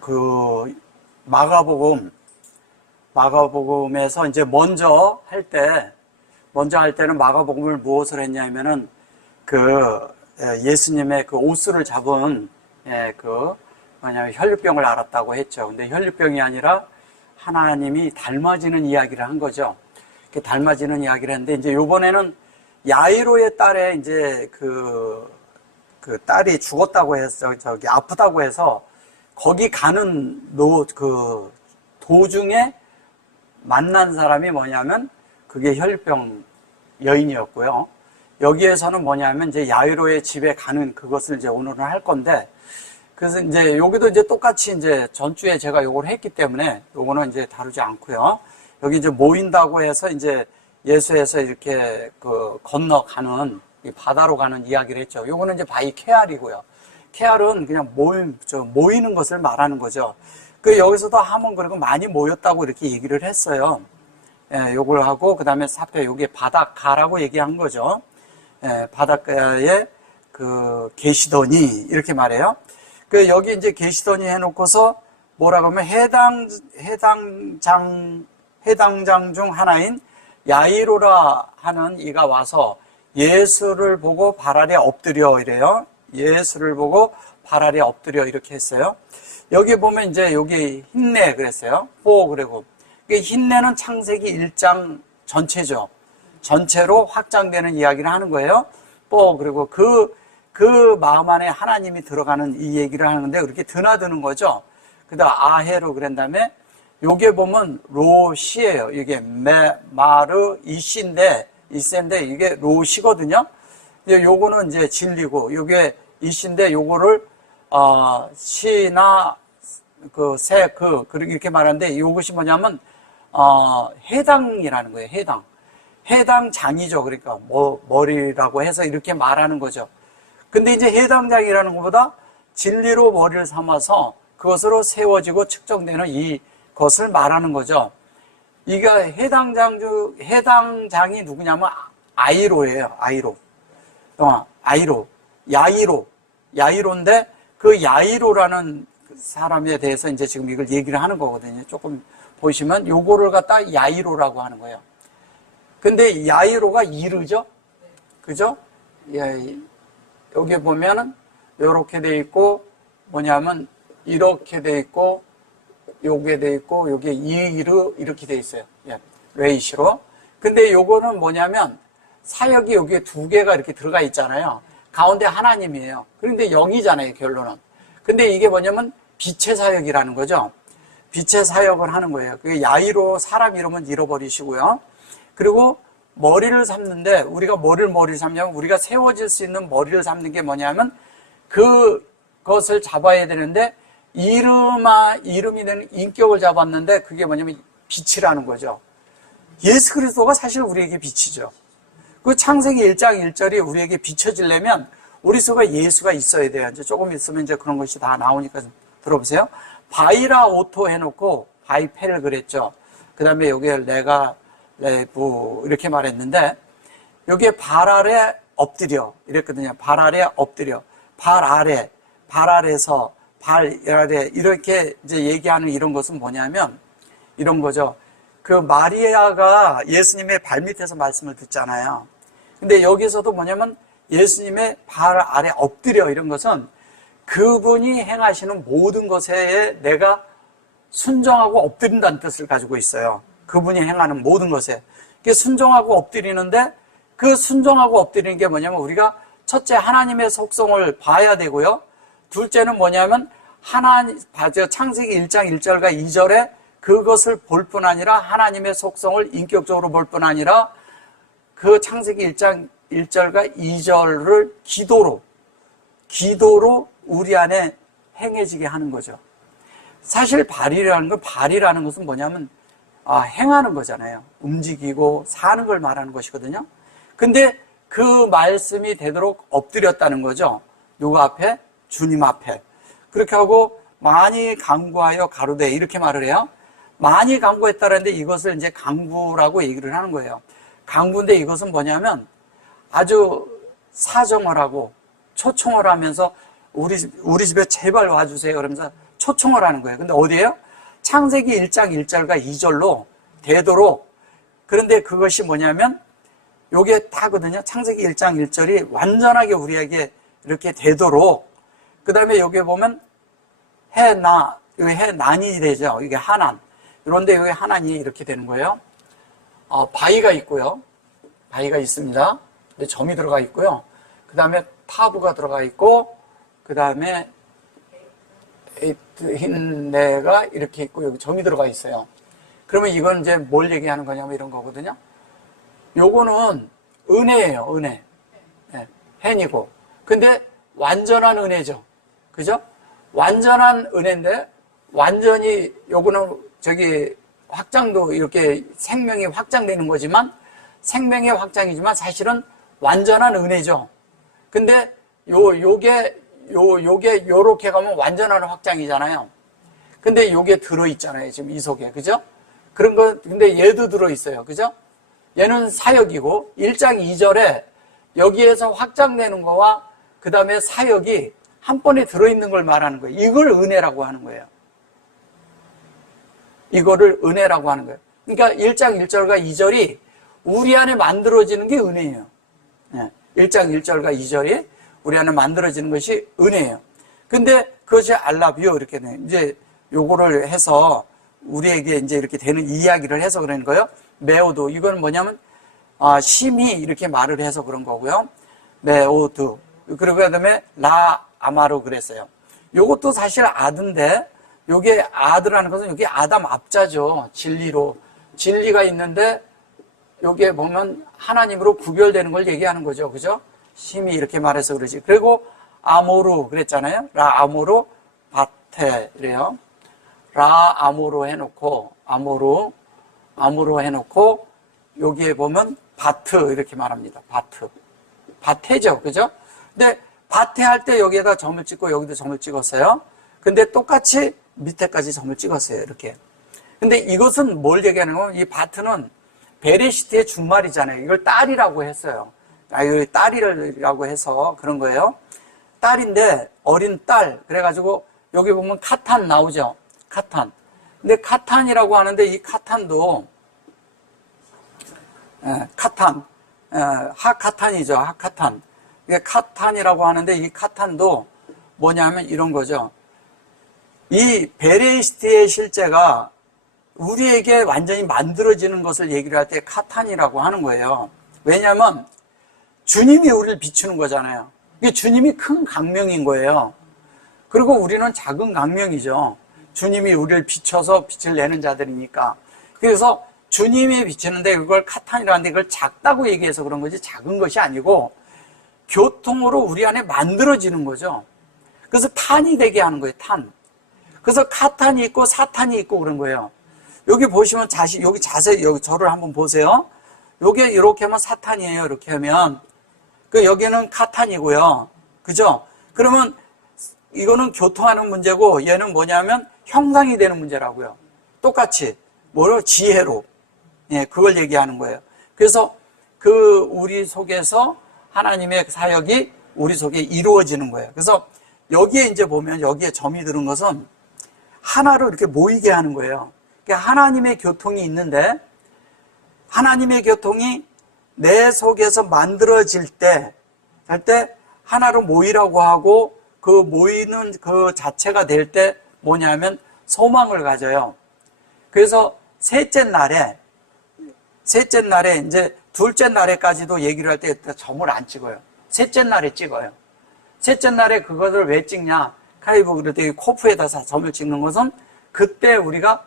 그 마가복음에서 이제 먼저 할 때는 마가복음을 무엇을 했냐면은 예수님의 그 옷수를 잡은 뭐냐면 혈류병을 알았다고 했죠. 근데 혈류병이 아니라 하나님이 닮아지는 이야기를 한 거죠. 닮아지는 이야기를 했는데, 이제 요번에는 야이로의 딸의 이제 그 딸이 죽었다고 해서, 아프다고 해서, 거기 가는 도중에 만난 사람이 뭐냐면, 그게 혈병 여인이었고요. 여기에서는 뭐냐면, 이제 야이로의 집에 가는 그것을 이제 오늘은 할 건데, 그래서 이제 여기도 이제 똑같이 이제 전주에 제가 요걸 했기 때문에 요거는 이제 다루지 않고요. 여기 이제 모인다고 해서 이제 예수에서 이렇게 건너가는 이 바다로 가는 이야기를 했죠. 요거는 이제 바이 케알이고요. 케알은 그냥 모이는 것을 말하는 거죠. 여기서도 한번 그리고 많이 모였다고 이렇게 얘기를 했어요. 예, 요걸 하고 그다음에 사페 여기 바닷가라고 얘기한 거죠. 예, 바닷가에 계시더니 이렇게 말해요. 여기 이제 계시더니 해놓고서 뭐라고 하면 해당장 중 하나인 야이로라 하는 이가 와서 예수를 보고 발 아래 엎드려 이래요. 예수를 보고 발 아래 엎드려 이렇게 했어요. 여기 보면 이제 여기 흰내 그랬어요. 그리고 흰내는 창세기 1장 전체죠. 전체로 확장되는 이야기를 하는 거예요. 그리고 그 마음 안에 하나님이 들어가는 이 얘기를 하는데 이렇게 드나드는 거죠. 그다음 아헤로 그런 다음에 요게 보면 로시예요. 이게 마르 이시인데 이게 로시거든요. 요거는 이제 진리고 요게 이시인데 요거를 시나 그리고 이렇게 말하는데 이것이 뭐냐면 해당이라는 거예요. 해당장이죠. 그러니까 머리라고 해서 이렇게 말하는 거죠. 근데 이제 해당장이라는 것보다 진리로 머리를 삼아서 그것으로 세워지고 측정되는 이것을 말하는 거죠. 이게 해당장이 누구냐면 아이로예요. 야이로인데 그 야이로라는 사람에 대해서 이제 지금 이걸 얘기를 하는 거거든요. 조금 보시면 요거를 갖다 야이로라고 하는 거예요. 근데 야이로가 이르죠? 그죠? 여기 보면은 요렇게 돼 있고 뭐냐면 이렇게 돼 있고 요게 돼 있고 요게 이르 이렇게 돼 있어요. 레이시로. 근데 요거는 뭐냐면 사역이 여기에 두 개가 이렇게 들어가 있잖아요. 가운데 하나님이에요. 그런데 0이잖아요, 결론은. 근데 이게 뭐냐면 빛의 사역이라는 거죠. 빛의 사역을 하는 거예요. 그게 야이로 사람 이름은 잃어버리시고요. 그리고 머리를 삼는데 우리가 머리를 삼냐면 우리가 세워질 수 있는 머리를 삼는 게 뭐냐면 그것을 잡아야 되는데 이름이 되는 인격을 잡았는데 그게 뭐냐면 빛이라는 거죠. 예수 그리스도가 사실 우리에게 빛이죠. 그 창세기 1장 1절이 우리에게 비춰지려면 우리 속에 예수가 있어야 돼요. 이제 조금 있으면 이제 그런 것이 다 나오니까 좀 들어보세요. 바이라 오토 해놓고 바이페를 그랬죠. 그 다음에 여기에 레부 이렇게 말했는데 여기에 발 아래 엎드려 이랬거든요. 발 아래 엎드려. 발 아래서 발 아래 이렇게 이제 얘기하는 이런 것은 뭐냐면 이런 거죠. 마리아가 예수님의 발밑에서 말씀을 듣잖아요. 근데 여기서도 뭐냐면 예수님의 발 아래 엎드려 이런 것은 그분이 행하시는 모든 것에 내가 순종하고 엎드린다는 뜻을 가지고 있어요. 그분이 행하는 모든 것에. 순종하고 엎드리는데 그 순종하고 엎드리는 게 뭐냐면 우리가 첫째 하나님의 속성을 봐야 되고요. 둘째는 뭐냐면 창세기 1장 1절과 2절에 그것을 볼 뿐 아니라 하나님의 속성을 인격적으로 볼 뿐 아니라 그 창세기 1장 1절과 2절을 기도로 우리 안에 행해지게 하는 거죠. 사실 발이라는 것은 뭐냐면 행하는 거잖아요. 움직이고 사는 걸 말하는 것이거든요. 근데 그 말씀이 되도록 엎드렸다는 거죠. 누구 앞에? 주님 앞에. 그렇게 하고 많이 간구하여 가로되 이렇게 말을 해요. 많이 간구했다는데 이것을 이제 간구라고 얘기를 하는 거예요. 간구인데 이것은 뭐냐면 아주 사정을 하고 초청을 하면서 우리 집에 제발 와주세요. 그러면서 초청을 하는 거예요. 근데 어디에요? 창세기 1장 1절과 2절로 되도록. 그런데 그것이 뭐냐면 요게 다거든요. 창세기 1장 1절이 완전하게 우리에게 이렇게 되도록. 그 다음에 여기 보면 해나, 여기 해난이 되죠. 이게 하난. 그런데 여기 하난이 이렇게 되는 거예요. 바위가 있고요. 바위가 있습니다. 근데 점이 들어가 있고요. 그 다음에 타부가 들어가 있고, 그 다음에 흰내가 이렇게 있고, 여기 점이 들어가 있어요. 그러면 이건 이제 뭘 얘기하는 거냐면 이런 거거든요. 요거는 은혜예요, 은혜. 네, 헨이고. 근데 완전한 은혜죠. 그죠? 완전한 은혜인데, 완전히 요거는 저기 확장도 이렇게 생명이 확장되는 거지만, 생명의 확장이지만 사실은 완전한 은혜죠. 근데 요게 요렇게 가면 완전한 확장이잖아요. 근데 요게 들어있잖아요. 지금 이 속에. 그죠? 그런 거, 근데 얘도 들어있어요. 그죠? 얘는 사역이고, 1장 2절에 여기에서 확장되는 거와 그 다음에 사역이 한 번에 들어있는 걸 말하는 거예요. 이걸 은혜라고 하는 거예요. 이거를 은혜라고 하는 거예요. 그러니까 1장 1절과 2절이 우리 안에 만들어지는 게 은혜예요. 1장 1절과 2절이 우리 안에 만들어지는 것이 은혜예요. 근데 그것이 알라뷰 이렇게 돼. 이제 요거를 해서 우리에게 이제 이렇게 되는 이야기를 해서 그러는 거예요. 메오도 이건 뭐냐면 심히 이렇게 말을 해서 그런 거고요. 메오드 그리고 그다음에 라 아마로 그랬어요. 요것도 사실 아드인데 요게 아드라는 것은 여기 아담 앞자죠. 진리로 진리가 있는데 여기에 보면 하나님으로 구별되는 걸 얘기하는 거죠. 그죠? 심히 이렇게 말해서 그러지. 그리고 아모루 그랬잖아요. 라 아모루 바테 이래요. 라 아모루 해놓고 아모루 해놓고 여기에 보면 바트 이렇게 말합니다. 바테죠. 그죠? 근데 바테 할 때 여기에다 점을 찍고 여기도 점을 찍었어요. 근데 똑같이 밑에까지 점을 찍었어요. 이렇게. 근데 이것은 뭘 얘기하는 거면 이 바트는 베레시트의 준말이잖아요. 이걸 딸이라고 했어요. 이걸 딸이라고 해서 그런 거예요. 딸인데 어린 딸. 그래가지고 여기 보면 카탄 나오죠. 카탄. 근데 카탄이라고 하는데 이 카탄도 카탄 하카탄이죠. 하카탄. 이게 카탄이라고 하는데 이 카탄도 뭐냐면 이런 거죠. 이 베레시트의 실제가 우리에게 완전히 만들어지는 것을 얘기를 할 때 카탄이라고 하는 거예요. 왜냐하면 주님이 우리를 비추는 거잖아요. 이게 주님이 큰 강명인 거예요. 그리고 우리는 작은 강명이죠. 주님이 우리를 비춰서 빛을 내는 자들이니까. 그래서 주님이 비치는데 그걸 카탄이라고 하는데 그걸 작다고 얘기해서 그런 거지 작은 것이 아니고 교통으로 우리 안에 만들어지는 거죠. 그래서 탄이 되게 하는 거예요. 탄. 그래서 카탄이 있고 사탄이 있고 그런 거예요. 여기 보시면 여기 자세히 여기 저를 한번 보세요. 요게 이렇게 하면 사탄이에요. 이렇게 하면 여기는 카탄이고요. 그죠? 그러면 이거는 교통하는 문제고 얘는 뭐냐면 형상이 되는 문제라고요. 똑같이 뭐로 지혜로 그걸 얘기하는 거예요. 그래서 우리 속에서 하나님의 사역이 우리 속에 이루어지는 거예요. 그래서 여기에 이제 보면 여기에 점이 드는 것은 하나로 이렇게 모이게 하는 거예요. 그러니까 하나님의 교통이 있는데 하나님의 교통이 내 속에서 만들어질 때, 할 때 하나로 모이라고 하고 그 모이는 그 자체가 될 때 뭐냐면 소망을 가져요. 그래서 셋째 날에 이제 둘째 날에까지도 얘기를 할 때 점을 안 찍어요. 셋째 날에 찍어요. 셋째 날에 그것을 왜 찍냐? 카이브 그럴 때 코프에다 점을 찍는 것은 그때 우리가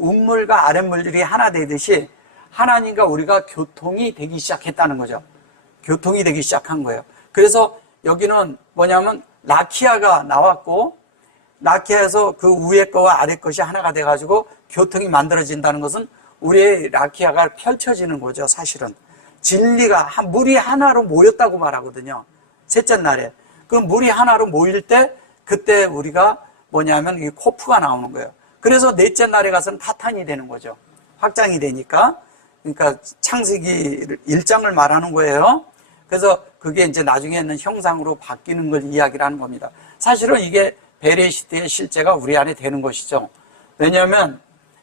음물과 아랫물들이 하나 되듯이 하나님과 우리가 교통이 되기 시작했다는 거죠. 교통이 되기 시작한 거예요. 그래서 여기는 뭐냐면 라키아가 나왔고 라키아에서 그 위에 거와 아래 것이 하나가 돼가지고 교통이 만들어진다는 것은 우리의 라키아가 펼쳐지는 거죠. 사실은 진리가 물이 하나로 모였다고 말하거든요. 셋째 날에 그 물이 하나로 모일 때 그때 우리가 뭐냐면 이 코프가 나오는 거예요. 그래서 넷째 날에 가서는 카탄이 되는 거죠. 확장이 되니까. 그러니까 창세기 1장을 말하는 거예요. 그래서 그게 이제 나중에는 형상으로 바뀌는 걸 이야기를 하는 겁니다. 사실은 이게 베레시트의 실제가 우리 안에 되는 것이죠. 왜냐하면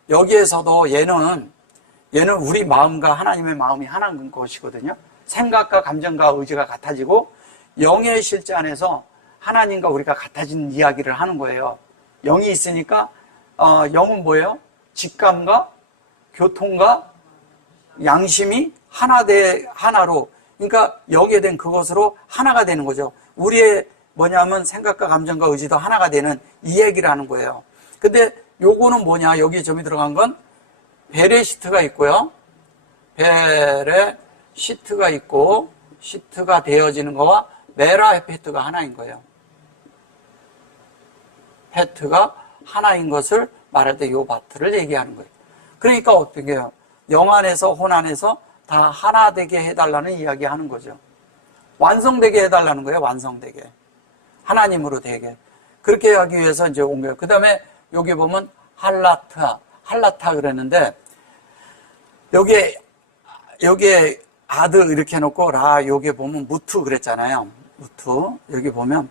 여기에서도 얘는 우리 마음과 하나님의 마음이 하나인 것이거든요. 생각과 감정과 의지가 같아지고 영의 실제 안에서 하나님과 우리가 같아지는 이야기를 하는 거예요. 영이 있으니까 영은 뭐예요? 직감과 교통과 양심이 하나 대 하나로, 그러니까 영에 된 그것으로 하나가 되는 거죠. 우리의 뭐냐면 생각과 감정과 의지도 하나가 되는 이 얘기를 하는 거예요. 근데 요거는 뭐냐, 여기에 점이 들어간 건 베레시트가 있고요. 베레시트가 있고 시트가 되어지는 거와 메라헤페트가 하나인 거예요. 페트가 하나인 것을 말할 때 요 바트를 얘기하는 거예요. 그러니까 어떻게 해요? 영 안에서 혼 안에서 다 하나 되게 해달라는 이야기 하는 거죠. 완성되게 해달라는 거예요. 완성되게. 하나님으로 되게. 그렇게 하기 위해서 이제 온 거예요. 그 다음에 여기 보면 할라타 그랬는데, 여기에 아드 이렇게 해놓고 라, 여기 보면 무투 그랬잖아요. 무투. 여기 보면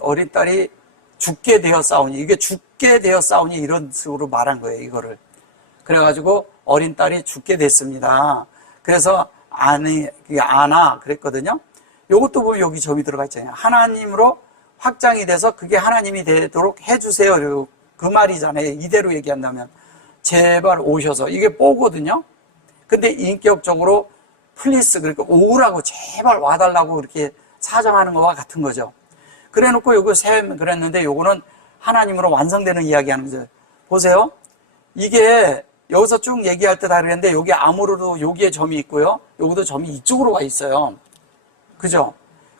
어린 딸이 죽게 되어 싸우니, 이게 죽게 되어 싸우니 이런 식으로 말한 거예요, 이거를. 그래가지고 어린 딸이 죽게 됐습니다. 그래서 아나 그랬거든요. 요것도 보면 여기 점이 들어가 있잖아요. 하나님으로 확장이 돼서 그게 하나님이 되도록 해주세요. 그 말이잖아요. 이대로 얘기한다면. 제발 오셔서. 이게 뽀거든요. 근데 인격적으로 플리스, 그러니까 오라고 제발 와달라고 이렇게 사정하는 거와 같은 거죠. 그래 놓고 요거 셈 그랬는데 요거는 하나님으로 완성되는 이야기 하는 거죠. 보세요. 이게 여기서 쭉 얘기할 때 다 그랬는데 여기 암으로도 여기에 점이 있고요. 여기도 점이 이쪽으로 와 있어요. 그죠?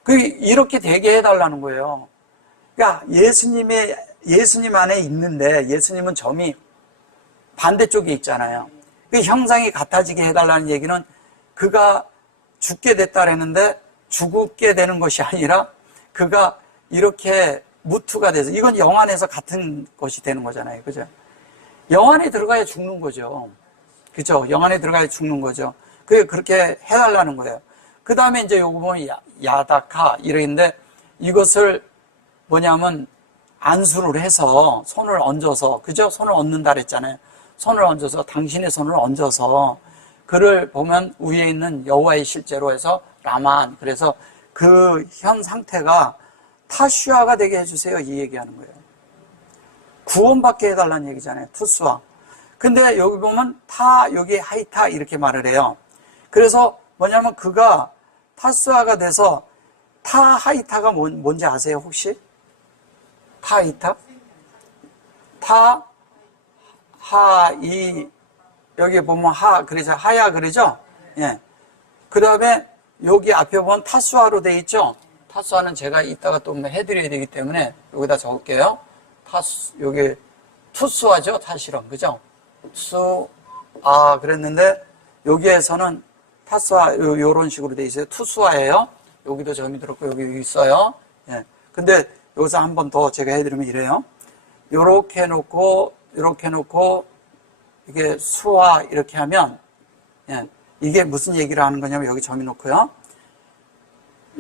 이렇게 되게 해달라는 거예요. 그러니까 예수님 안에 있는데 예수님은 점이 반대쪽에 있잖아요. 그 형상이 같아지게 해달라는 얘기는 그가 죽게 됐다 그랬는데 죽게 되는 것이 아니라 그가 이렇게 무투가 돼서, 이건 영 안에서 같은 것이 되는 거잖아요. 그죠? 영 안에 들어가야 죽는 거죠. 그죠? 영 안에 들어가야 죽는 거죠. 그렇게 해달라는 거예요. 그 다음에 이제 요거 보면 야다카 이러는데, 이것을 뭐냐면 안수를 해서 손을 얹어서, 그죠? 손을 얹는다 그랬잖아요. 손을 얹어서, 당신의 손을 얹어서, 그를 보면 위에 있는 여호와의 실제로 해서 라만, 그래서 그 현 상태가 타슈아가 되게 해주세요. 이 얘기하는 거예요. 구원받게 해달라는 얘기잖아요. 투수아. 근데 여기 보면 여기 하이타 이렇게 말을 해요. 그래서 뭐냐면 그가 타수아가 돼서 하이타가 뭔지 아세요? 혹시? 하이타? 여기 보면 그러죠. 하야 그러죠? 예. 그 다음에 여기 앞에 보면 타수아로 돼 있죠? 타수아는 제가 이따가 또 해드려야 되기 때문에 여기다 적을게요. 여기 투수아죠? 타실험. 그죠? 그랬는데 여기에서는 타수아 요런 식으로 돼 있어요. 투수아예요. 여기도 점이 들었고 여기 있어요. 예. 근데 여기서 한 번 더 제가 해드리면 이래요. 요렇게 해놓고 이게 수아 이렇게 하면, 예. 이게 무슨 얘기를 하는 거냐면 여기 점이 놓고요.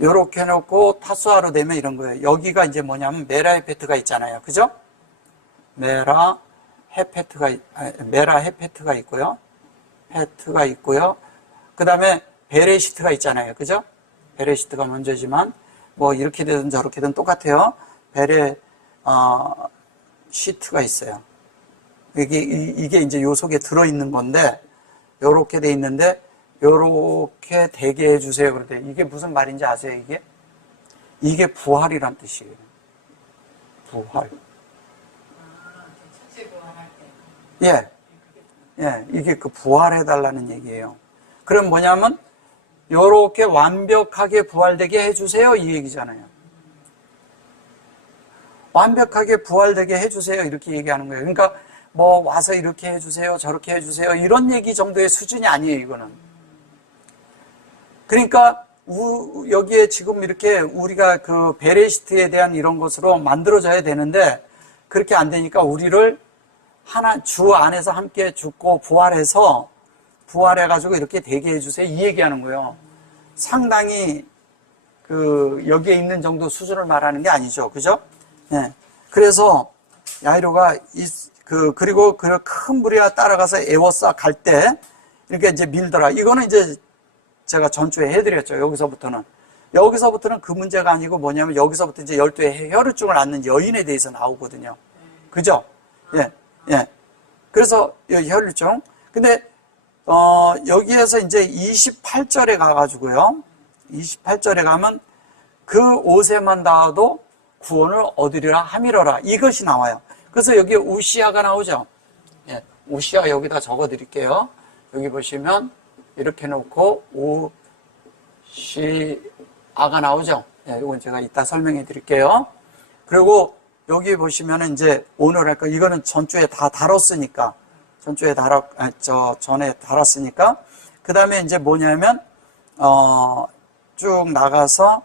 요렇게 해놓고 타수아로 되면 이런 거예요. 여기가 이제 뭐냐면 메라헤페트가 있잖아요. 그죠? 메라헤페트가 있고요. 페트가 있고요. 그 다음에 베레시트가 있잖아요. 그죠? 베레시트가 먼저지만 뭐 이렇게 되든 저렇게 되든 똑같아요. 시트가 있어요. 이게 이제 요 속에 들어있는 건데, 요렇게 돼 있는데, 요렇게 되게 해주세요. 그런데 이게 무슨 말인지 아세요, 이게? 이게 부활이란 뜻이에요. 부활. 첫째 부활할 때. 예, 이게 그 부활해달라는 얘기예요. 그럼 뭐냐면, 요렇게 완벽하게 부활되게 해주세요. 이 얘기잖아요. 완벽하게 부활되게 해주세요. 이렇게 얘기하는 거예요. 그러니까, 뭐, 와서 이렇게 해주세요. 저렇게 해주세요. 이런 얘기 정도의 수준이 아니에요, 이거는. 그러니까, 여기에 지금 이렇게 우리가 그 베레시트에 대한 이런 것으로 만들어져야 되는데, 그렇게 안 되니까 우리를 주 안에서 함께 죽고 부활해가지고 이렇게 되게 해주세요. 이 얘기하는 거예요. 상당히 여기에 있는 정도 수준을 말하는 게 아니죠. 그죠? 예. 그래서 야이로가 그리고 그 큰 무리가 따라가서 에워싸 갈 때 이렇게 이제 밀더라. 이거는 이제 제가 전주에 해드렸죠. 여기서부터는 그 문제가 아니고 뭐냐면 여기서부터 이제 12의 혈우증을 앓는 여인에 대해서 나오거든요. 그죠? 예, 예. 그래서 여기 혈우증. 근데 여기에서 이제 28절에 가가지고요. 28절에 가면 그 옷에만 닿아도 구원을 얻으리라 함이러라. 이것이 나와요. 그래서 여기 우시아가 나오죠. 예, 우시아 여기다 적어 드릴게요. 여기 보시면 이렇게 놓고 우시아가 나오죠. 예, 이건 제가 이따 설명해 드릴게요. 그리고 여기 보시면은 이제 오늘 할 거, 이거는 전주에 다 다뤘으니까, 전에 다뤘으니까, 그 다음에 이제 뭐냐면, 쭉 나가서,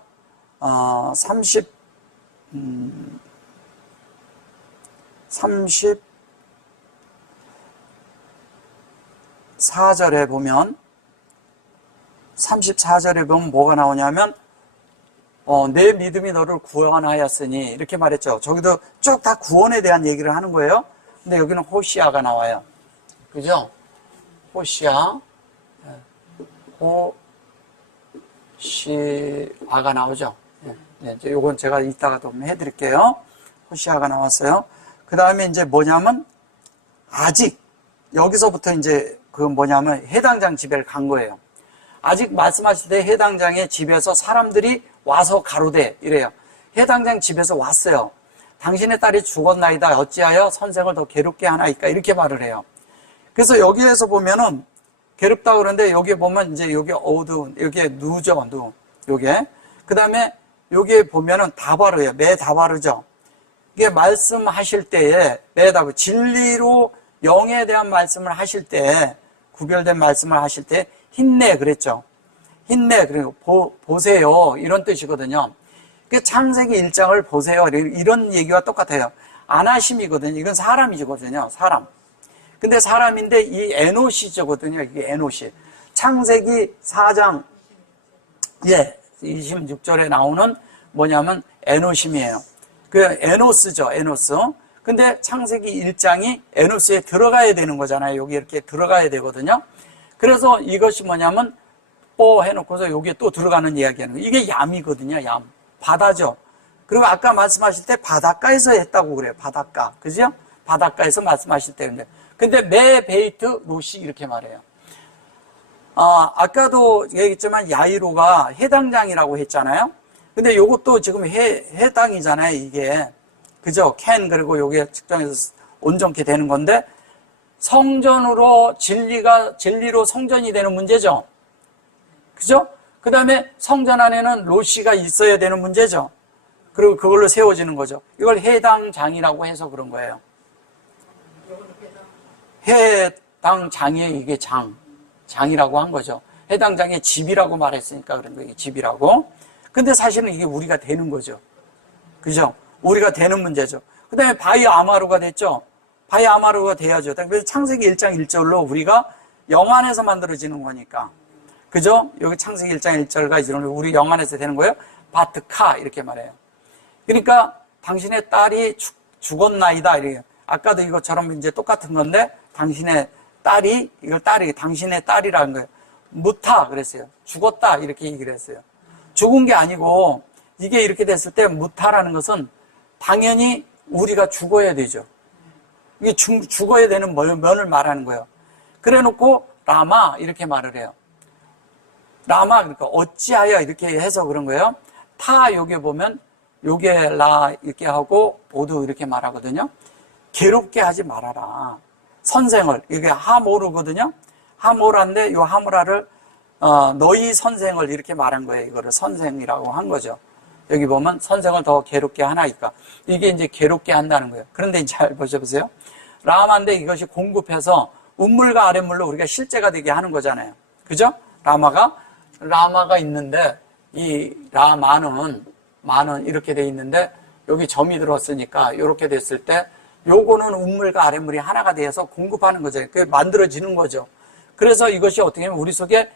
34절에 보면 뭐가 나오냐면, 내 믿음이 너를 구원하였으니, 이렇게 말했죠. 저기도 쭉 다 구원에 대한 얘기를 하는 거예요. 근데 여기는 호시아가 나와요. 그죠? 호시아가 나오죠. 네, 이제 요건 제가 이따가 좀 해드릴게요. 호시아가 나왔어요. 그 다음에 이제 뭐냐면, 아직, 여기서부터 이제 해당장 집에 간 거예요. 아직 말씀하실 때 해당장의 집에서 사람들이 와서 가로되, 이래요. 해당장 집에서 왔어요. 당신의 딸이 죽었나이다. 어찌하여 선생을 더 괴롭게 하나이까? 이렇게 말을 해요. 그래서 여기에서 보면은, 괴롭다 그러는데, 여기 보면 이제 여기 어두운, 여기에 누죠, 누. 요게. 그 다음에 여기에 보면은 다바르예요. 매다바르죠. 이게 말씀하실 때에, 매다바르, 진리로 영에 대한 말씀을 하실 때, 구별된 말씀을 하실 때, 힘내, 그랬죠. 힘내, 그리고 보세요. 이런 뜻이거든요. 그 창세기 1장을 보세요. 이런 얘기와 똑같아요. 안하심이거든요. 이건 사람이거든요. 사람. 근데 사람인데 이 에노시거든요. 이게 에노시. 창세기 4장, 26절에 나오는 뭐냐면 에노심이에요. 그 에노스죠. 에노스. 근데 창세기 1장이 에노스에 들어가야 되는 거잖아요. 여기 이렇게 들어가야 되거든요. 그래서 이것이 뭐냐면 해놓고서 여기에 또 들어가는 이야기하는 거예요. 이게 얌이거든요. 얌. 바다죠. 그리고 아까 말씀하실 때 바닷가에서 했다고 그래요. 바닷가. 그죠? 바닷가에서 말씀하실 때. 근데 매 베이트 로시 이렇게 말해요. 아까도 얘기했지만 야이로가 해당장이라고 했잖아요. 근데 요것도 지금 해당이잖아요. 이게. 그죠? 그리고 요게 측정해서 온전케 되는 건데 성전으로 진리로 성전이 되는 문제죠. 그죠? 그 다음에 성전 안에는 로시가 있어야 되는 문제죠. 그리고 그걸로 세워지는 거죠. 이걸 해당장이라고 해서 그런 거예요. 해당장에 이게 장이라고 한 거죠. 해당장의 집이라고 말했으니까 그런 거예요. 집이라고. 근데 사실은 이게 우리가 되는 거죠. 그죠? 우리가 되는 문제죠. 그 다음에 바이 아마루가 됐죠. 바이 아마루가 돼야죠. 그래서 창세기 1장 1절로 우리가 영 안에서 만들어지는 거니까. 그죠? 여기 창세기 1장 1절과 이런 우리 영 안에서 되는 거예요. 바트카 이렇게 말해요. 그러니까 당신의 딸이 죽었나이다. 이래요. 아까도 이것처럼 이제 똑같은 건데 당신의 딸이 당신의 딸이라는 거예요. 무타 그랬어요. 죽었다 이렇게 얘기를 했어요. 죽은 게 아니고 이게 이렇게 됐을 때 무타라는 것은 당연히 우리가 죽어야 되죠. 이게 죽어야 되는 면을 말하는 거예요. 그래 놓고 라마 이렇게 말을 해요. 라마 그러니까 어찌하여 이렇게 해서 그런 거예요. 타 여기 보면 요게 라 이렇게 하고 모두 이렇게 말하거든요. 괴롭게 하지 말아라. 선생을 이게 하모르거든요. 하모라인데 요 하모라를 너희 선생을 이렇게 말한 거예요. 이거를 선생이라고 한 거죠. 여기 보면 선생을 더 괴롭게 하나이까. 이게 이제 괴롭게 한다는 거예요. 그런데 잘 보셔보세요. 라마인데 이것이 공급해서 운물과 아랫물로 우리가 실제가 되게 하는 거잖아요. 그죠? 라마가 있는데 이 라마는 이렇게 돼 있는데 여기 점이 들었으니까 이렇게 됐을 때 요거는 운물과 아랫물이 하나가 되어서 공급하는 거죠. 그게 만들어지는 거죠. 그래서 이것이 어떻게 하면 우리 속에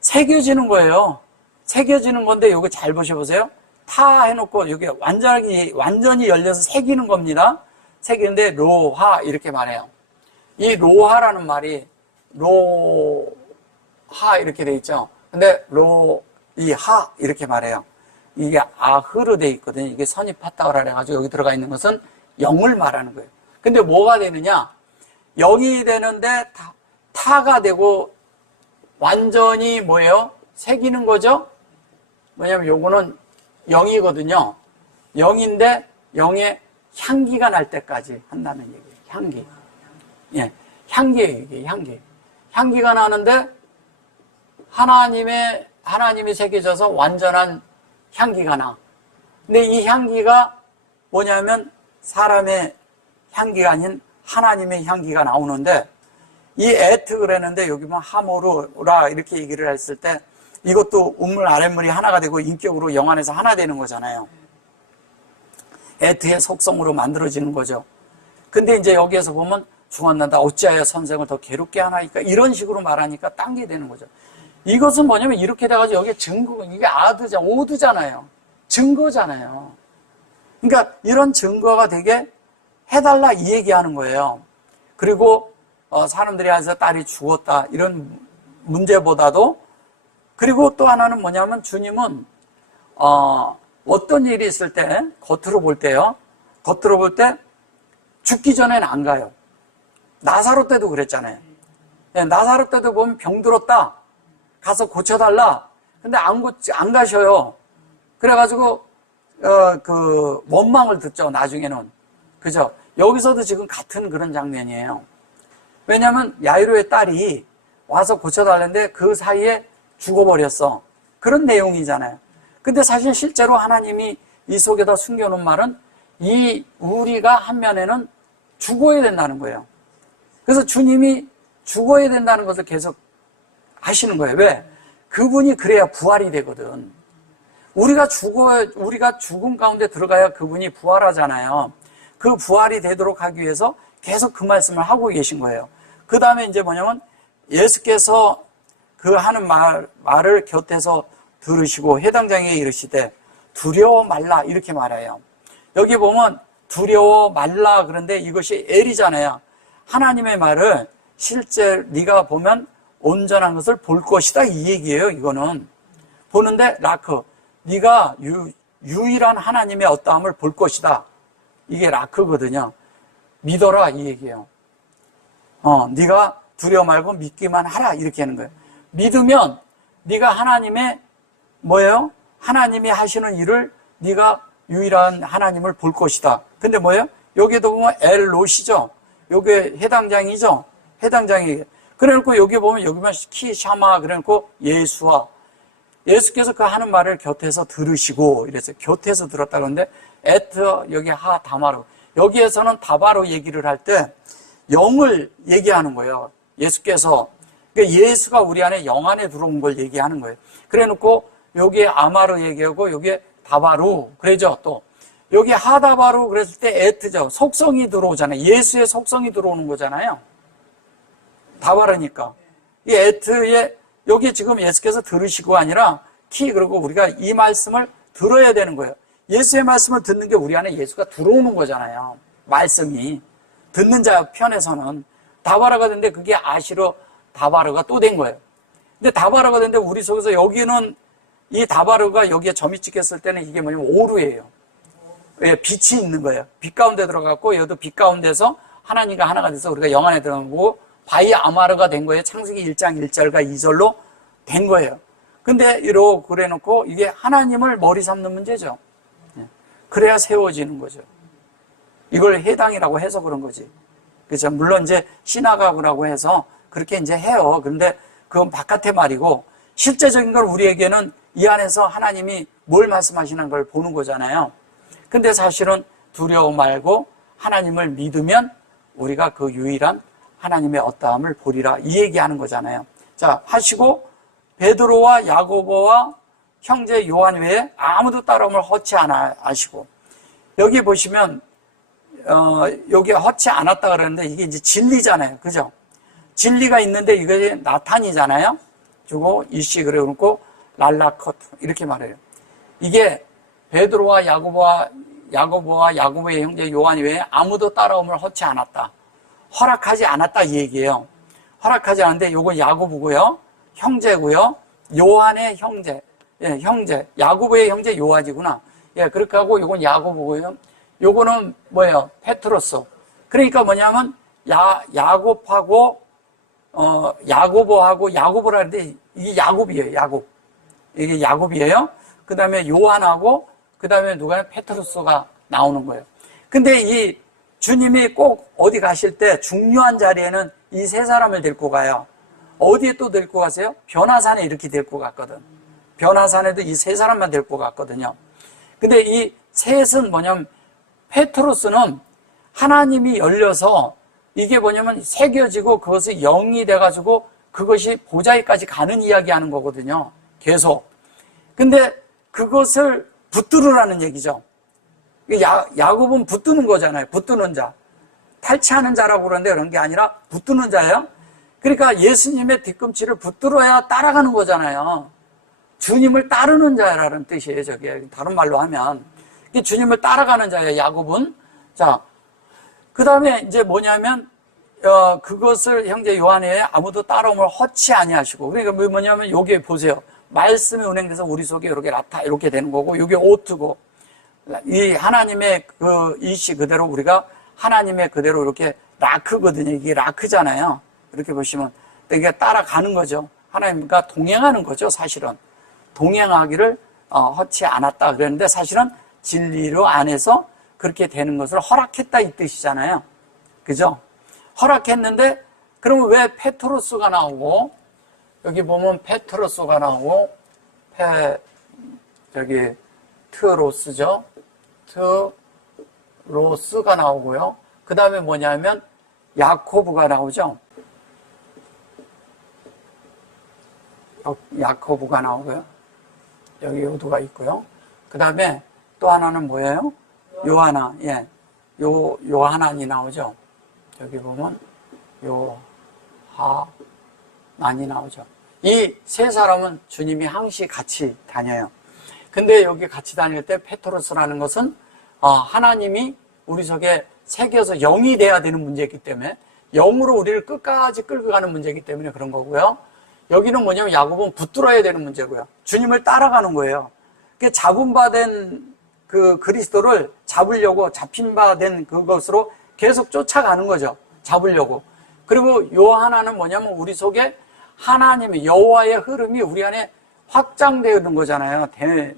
새겨지는 거예요. 새겨지는 건데 요거 잘 보셔보세요. 타 해놓고 여기 완전히 열려서 새기는 겁니다. 새기는데 로하 이렇게 말해요. 이 로하라는 말이 로하 이렇게 돼 있죠. 근데 이 하 이렇게 말해요. 이게 아흐로 돼 있거든요. 이게 선입하다고 그래가지고 여기 들어가 있는 것은 영을 말하는 거예요. 근데 뭐가 되느냐? 영이 되는데 타가 되고 완전히 뭐예요? 새기는 거죠? 뭐냐면 요거는 영이거든요. 영인데 영의 향기가 날 때까지 한다는 얘기예요. 향기. 예. 향기예요, 이게 향기. 향기가 나는데 하나님이 새겨져서 완전한 향기가 나. 근데 이 향기가 뭐냐면 사람의 향기가 아닌 하나님의 향기가 나오는데 이 에트 그랬는데 여기 보면 하모르라 이렇게 얘기를 했을 때 이것도 우물 아랫물이 하나가 되고 인격으로 영 안에서 하나 되는 거잖아요. 에트의 속성으로 만들어지는 거죠. 근데 이제 여기에서 보면 중한난다 어찌하여 선생을 더 괴롭게 하나이까 이런 식으로 말하니까 딴 게 되는 거죠. 이것은 뭐냐면 이렇게 돼가지고 여기에 증거, 이게 오드잖아요. 증거잖아요. 그러니까 이런 증거가 되게 해달라 이 얘기하는 거예요. 그리고 사람들이 해서 딸이 죽었다 이런 문제보다도 그리고 또 하나는 뭐냐면 주님은 어떤 일이 있을 때 겉으로 볼 때요. 겉으로 볼 때 죽기 전에는 안 가요. 나사로 때도 그랬잖아요. 나사로 때도 보면 병들었다. 가서 고쳐달라. 근데 안 가셔요. 그래가지고 원망을 듣죠. 나중에는. 그죠? 여기서도 지금 같은 그런 장면이에요. 왜냐하면 야이로의 딸이 와서 고쳐달라는데 그 사이에 죽어버렸어. 그런 내용이잖아요. 근데 사실 실제로 하나님이 이 속에다 숨겨놓은 말은 이 우리가 한 면에는 죽어야 된다는 거예요. 그래서 주님이 죽어야 된다는 것을 계속 하시는 거예요. 왜? 그분이 그래야 부활이 되거든. 우리가 죽음 가운데 들어가야 그분이 부활하잖아요. 그 부활이 되도록 하기 위해서 계속 그 말씀을 하고 계신 거예요. 그 다음에 이제 뭐냐면 예수께서 그 하는 말을 곁에서 들으시고 해당장에 이르시되 두려워 말라 이렇게 말해요. 여기 보면 두려워 말라 그런데 이것이 엘이잖아요. 하나님의 말을 실제 네가 보면 온전한 것을 볼 것이다 이 얘기예요. 이거는 보는데 라크 네가 유일한 하나님의 어떠함을 볼 것이다. 이게 라크거든요. 믿어라 이 얘기예요. 네가 두려워 말고 믿기만 하라 이렇게 하는 거예요. 믿으면 네가 하나님의 뭐예요? 하나님이 하시는 일을 네가 유일한 하나님을 볼 것이다. 근데 뭐예요? 여기도 보면 엘롯이죠. 요게 해당장이죠. 해당장이. 그래놓고 여기 보면 여기만 키 샤마 그래놓고 예수와 예수께서 그 하는 말을 곁에서 들으시고 이래서 곁에서 들었다 그러는데 에트 여기 하 다마로 여기에서는 다바로 얘기를 할 때 영을 얘기하는 거예요. 예수께서 그러니까 예수가 우리 안에 영 안에 들어온 걸 얘기하는 거예요. 그래놓고 여기에 아마로 얘기하고 여기에 다바루 그러죠. 또 여기 하다바루 그랬을 때 에트죠. 속성이 들어오잖아요. 예수의 속성이 들어오는 거잖아요. 다바르니까 이 에트에 여기 지금 예수께서 들으시고 아니라 그리고 우리가 이 말씀을 들어야 되는 거예요. 예수의 말씀을 듣는 게 우리 안에 예수가 들어오는 거잖아요. 말씀이 듣는 자 편에서는 다바르가 됐는데 그게 아시로 다바르가 또 된 거예요. 근데 다바르가 됐는데 우리 속에서 여기는 이 다바르가 여기에 점이 찍혔을 때는 이게 뭐냐면 오루예요. 예, 빛이 있는 거예요. 빛 가운데 들어갔고 여기도 빛 가운데서 하나님과 하나가 돼서 우리가 영 안에 들어가고 바이 아마르가 된 거예요. 창세기 1장 1절과 2절로 된 거예요. 근데 이러고 그래 놓고 이게 하나님을 머리 삼는 문제죠. 그래야 세워지는 거죠. 이걸 해당이라고 해서 그런 거지. 그렇죠. 물론 이제 신학학이라고 해서 그렇게 이제 해요. 그런데 그건 바깥의 말이고 실제적인 건 우리에게는 이 안에서 하나님이 뭘 말씀하시는 걸 보는 거잖아요. 근데 사실은 두려워 말고 하나님을 믿으면 우리가 그 유일한 하나님의 어떠함을 보리라 이 얘기하는 거잖아요. 자, 하시고 베드로와 야고보와 형제 요한 외에 아무도 따라옴을 허치 않아 하시고 여기 보시면 여기 허치 않았다 그러는데 이게 이제 진리잖아요. 그죠? 진리가 있는데 이게 나탄이잖아요. 주고 이씨 그래 놓고 랄라컷 이렇게 말해요. 이게 베드로와 야고보의 형제 요한 외에 아무도 따라옴을 허치 않았다. 허락하지 않았다 이 얘기예요. 허락하지 않았는데 요건 야고보고요. 형제고요. 요한의 형제. 예, 형제. 야고보의 형제 요한이구나. 예, 그렇게 하고 요건 야고보고요. 요거는 뭐예요? 페트로스. 그러니까 뭐냐면 야곱하고 야고보하고 야고보라는데 이게 야곱이에요. 야곱. 이게 야곱이에요. 그다음에 요한하고 그다음에 누가요? 페트로스가 나오는 거예요. 근데 이 주님이 꼭 어디 가실 때 중요한 자리에는 이 세 사람을 데리고 가요. 어디에 또 데리고 가세요? 변화산에 이렇게 데리고 갔거든. 변화산에도 이 세 사람만 데리고 갔거든요. 근데 이 셋은 뭐냐면 페트로스는 하나님이 열려서 이게 뭐냐면 새겨지고 그것이 영이 돼가지고 그것이 보좌에까지 가는 이야기 하는 거거든요. 계속. 근데 그것을 붙들으라는 얘기죠. 야곱은 붙드는 거잖아요. 붙드는 자. 탈취하는 자라고 그러는데 그런 게 아니라 붙드는 자예요. 그러니까 예수님의 뒤꿈치를 붙들어야 따라가는 거잖아요. 주님을 따르는 자라는 뜻이에요. 저게 다른 말로 하면 주님을 따라가는 자예요. 야곱은. 자, 그 다음에 이제 뭐냐면 그것을 형제 요한에 아무도 따라옴을 허치 아니하시고, 그러니까 뭐냐면 여기 보세요. 말씀이 운행돼서 우리 속에 이렇게 되는 거고, 이게 오트고, 이 하나님의 그 이시 그대로 우리가 하나님의 그대로 이렇게 라크거든요. 이게 라크잖아요. 이렇게 보시면 이게 따라가는 거죠. 하나님과 동행하는 거죠. 사실은 동행하기를 허치 않았다 그랬는데 사실은 진리로 안에서 그렇게 되는 것을 허락했다 이 뜻이잖아요. 그죠? 허락했는데 그러면 왜 페트로스가 나오고 여기 보면 페트로스가 나오고 트로스죠. 트로스가 나오고요. 그 다음에 뭐냐면 야코브가 나오죠. 야코브가 나오고요. 여기 요두가 있고요. 그 다음에 또 하나는 뭐예요? 요하나. 예. 요하난이 나오죠. 여기 보면 요하난이 나오죠. 이 세 사람은 주님이 항시 같이 다녀요. 근데 여기 같이 다닐 때 페트로스라는 것은 하나님이 우리 속에 새겨서 영이 돼야 되는 문제이기 때문에 영으로 우리를 끝까지 끌고 가는 문제이기 때문에 그런 거고요. 여기는 뭐냐면 야곱은 붙들어야 되는 문제고요. 주님을 따라가는 거예요. 잡은 바 된 그 그리스도를 잡으려고 잡힌 바 된 그것으로 계속 쫓아가는 거죠. 잡으려고. 그리고 요 하나는 뭐냐면 우리 속에 하나님의 여호와의 흐름이 우리 안에 확장되는 거잖아요.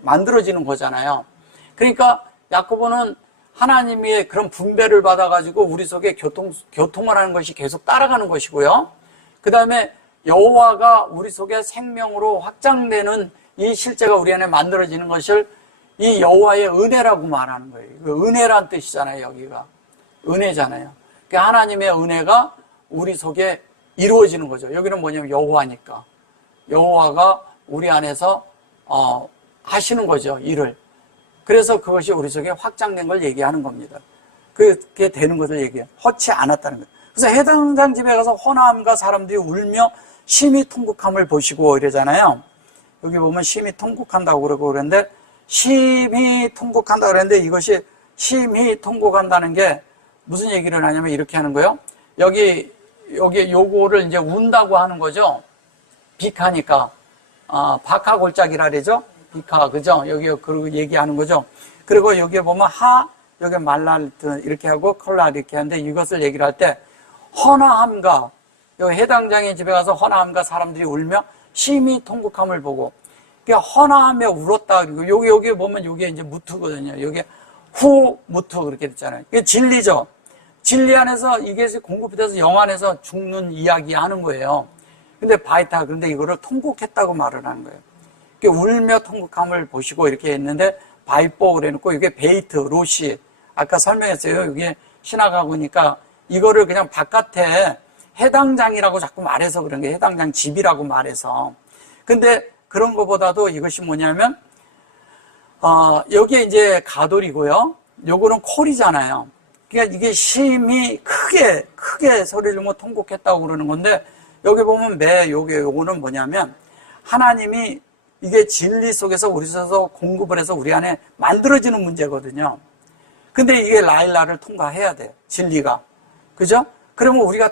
만들어지는 거잖아요. 그러니까 야고보는 하나님의 그런 분배를 받아가지고 우리 속에 교통을 하는 것이 계속 따라가는 것이고요. 그 다음에 여호와가 우리 속에 생명으로 확장되는 이 실제가 우리 안에 만들어지는 것을 이 여호와의 은혜라고 말하는 거예요. 은혜란 뜻이잖아요. 여기가 은혜잖아요. 그러니까 하나님의 은혜가 우리 속에 이루어지는 거죠. 여기는 뭐냐면 여호와니까 여호와가 우리 안에서 하시는 거죠. 일을. 그래서 그것이 우리 속에 확장된 걸 얘기하는 겁니다. 그게 되는 것을 얘기해요. 허치 않았다는 거예요. 그래서 해당장 집에 가서 헌함과 사람들이 울며 심히 통곡함을 보시고 이러잖아요. 여기 보면 심히 통곡한다고 그러고 그랬는데 심히 통곡한다고 그랬는데 이것이 심히 통곡한다는 게 무슨 얘기를 하냐면 이렇게 하는 거예요. 여기 요거를 이제 운다고 하는 거죠. 비카니까. 박하 골짜기라 그러죠. 비카, 그죠? 여기 그리고 얘기하는 거죠. 그리고 여기에 보면 여기 말랄 이렇게 하고 콜라 이렇게 하는데 이것을 얘기를 할 때 헌화함과 여기 해당장의 집에 가서 헌화함과 사람들이 울며 심히 통곡함을 보고 헌화하며 울었다. 그리고 여기 보면 여기 이제 무트거든요. 여기 무트 그렇게 됐잖아요. 이게 진리죠. 진리 안에서 이게 공급이 돼서 영 안에서 죽는 이야기 하는 거예요. 근데 바이타, 그런데 이거를 통곡했다고 말을 하는 거예요. 울며 통곡함을 보시고 이렇게 했는데, 바이뽀 그래놓고, 이게 베이트, 로시. 아까 설명했어요. 이게 신학하고 니까 이거를 그냥 바깥에 해당장이라고 자꾸 말해서 그런 게 해당장 집이라고 말해서. 근데 그런 것보다도 이것이 뭐냐면, 여기에 이제 가돌이고요. 요거는 콜이잖아요. 그러니까 이게 심히 크게 소리를 못 통곡했다고 그러는 건데, 여기 보면 요거는 뭐냐면, 하나님이 이게 진리 속에서 우리에서 공급을 해서 우리 안에 만들어지는 문제거든요. 근데 이게 라일라를 통과해야 돼요. 진리가. 그죠? 그러면 우리가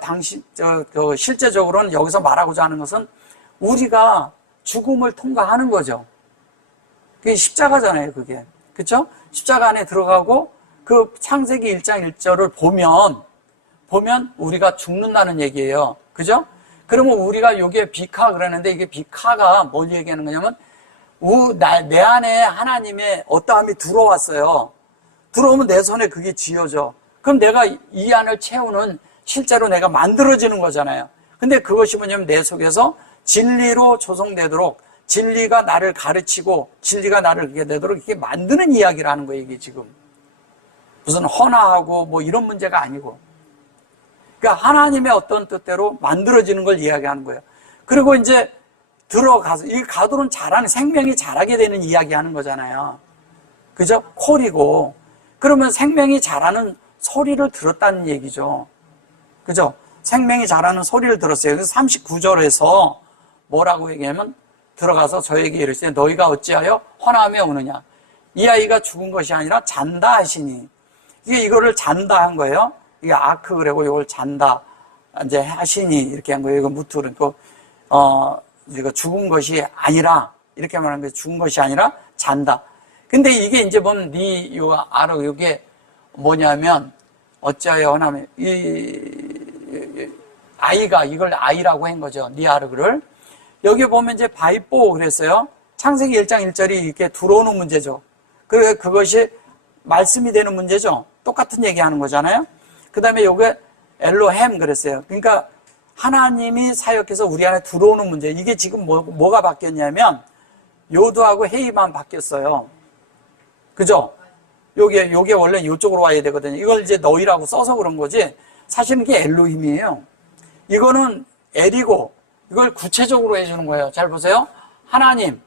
실제적으로는 여기서 말하고자 하는 것은 우리가 죽음을 통과하는 거죠. 그게 십자가잖아요, 그게. 그쵸? 십자가 안에 들어가고 그 창세기 1장 1절을 보면 우리가 죽는다는 얘기예요. 그죠? 그러면 우리가 요게 비카 그러는데 이게 비카가 뭘 얘기하는 거냐면 내 안에 하나님의 어떠함이 들어왔어요. 들어오면 내 손에 그게 쥐어져. 그럼 내가 이 안을 채우는 실제로 내가 만들어지는 거잖아요. 근데 그것이 뭐냐면 내 속에서 진리로 조성되도록 진리가 나를 가르치고 진리가 나를 그렇게 되도록 이렇게 만드는 이야기를 하는 거예요. 이게 지금 무슨 헌화하고 뭐 이런 문제가 아니고, 그러니까 하나님의 어떤 뜻대로 만들어지는 걸 이야기하는 거예요. 그리고 이제 들어가서 이 가도는 자라는 생명이 자라게 되는 이야기하는 거잖아요. 그죠? 콜이고, 그러면 생명이 자라는 소리를 들었다는 얘기죠. 그죠? 생명이 자라는 소리를 들었어요. 그래서 39절에서 뭐라고 얘기하면 들어가서 저에게 이르시되 너희가 어찌하여 헌하며 우느냐. 이 아이가 죽은 것이 아니라 잔다 하시니. 이거를 잔다 한 거예요. 이게 아크 그래고 이걸 잔다 이제 하시니 이렇게 한 거예요. 이거 무투 그러니까 이거 죽은 것이 아니라 이렇게 말하는 거예요. 죽은 것이 아니라 잔다. 근데 이게 이제 보면 요 알아 이게 뭐냐면 어찌하여 헌하며 이 아이가 이걸 아이라고 한 거죠. 니아르그를. 여기 보면 이제 바이뽀 그랬어요. 창세기 1장 1절이 이렇게 들어오는 문제죠. 그것이 말씀이 되는 문제죠. 똑같은 얘기하는 거잖아요. 그 다음에 요게 엘로햄 그랬어요. 그러니까 하나님이 사역해서 우리 안에 들어오는 문제. 이게 지금 뭐가 바뀌었냐면 요두하고 헤이만 바뀌었어요. 그죠? 요게 원래 요쪽으로 와야 되거든요. 이걸 이제 너희라고 써서 그런 거지 사실은 이게 엘로힘이에요. 이거는 엘이고 이걸 구체적으로 해주는 거예요. 잘 보세요. 하나님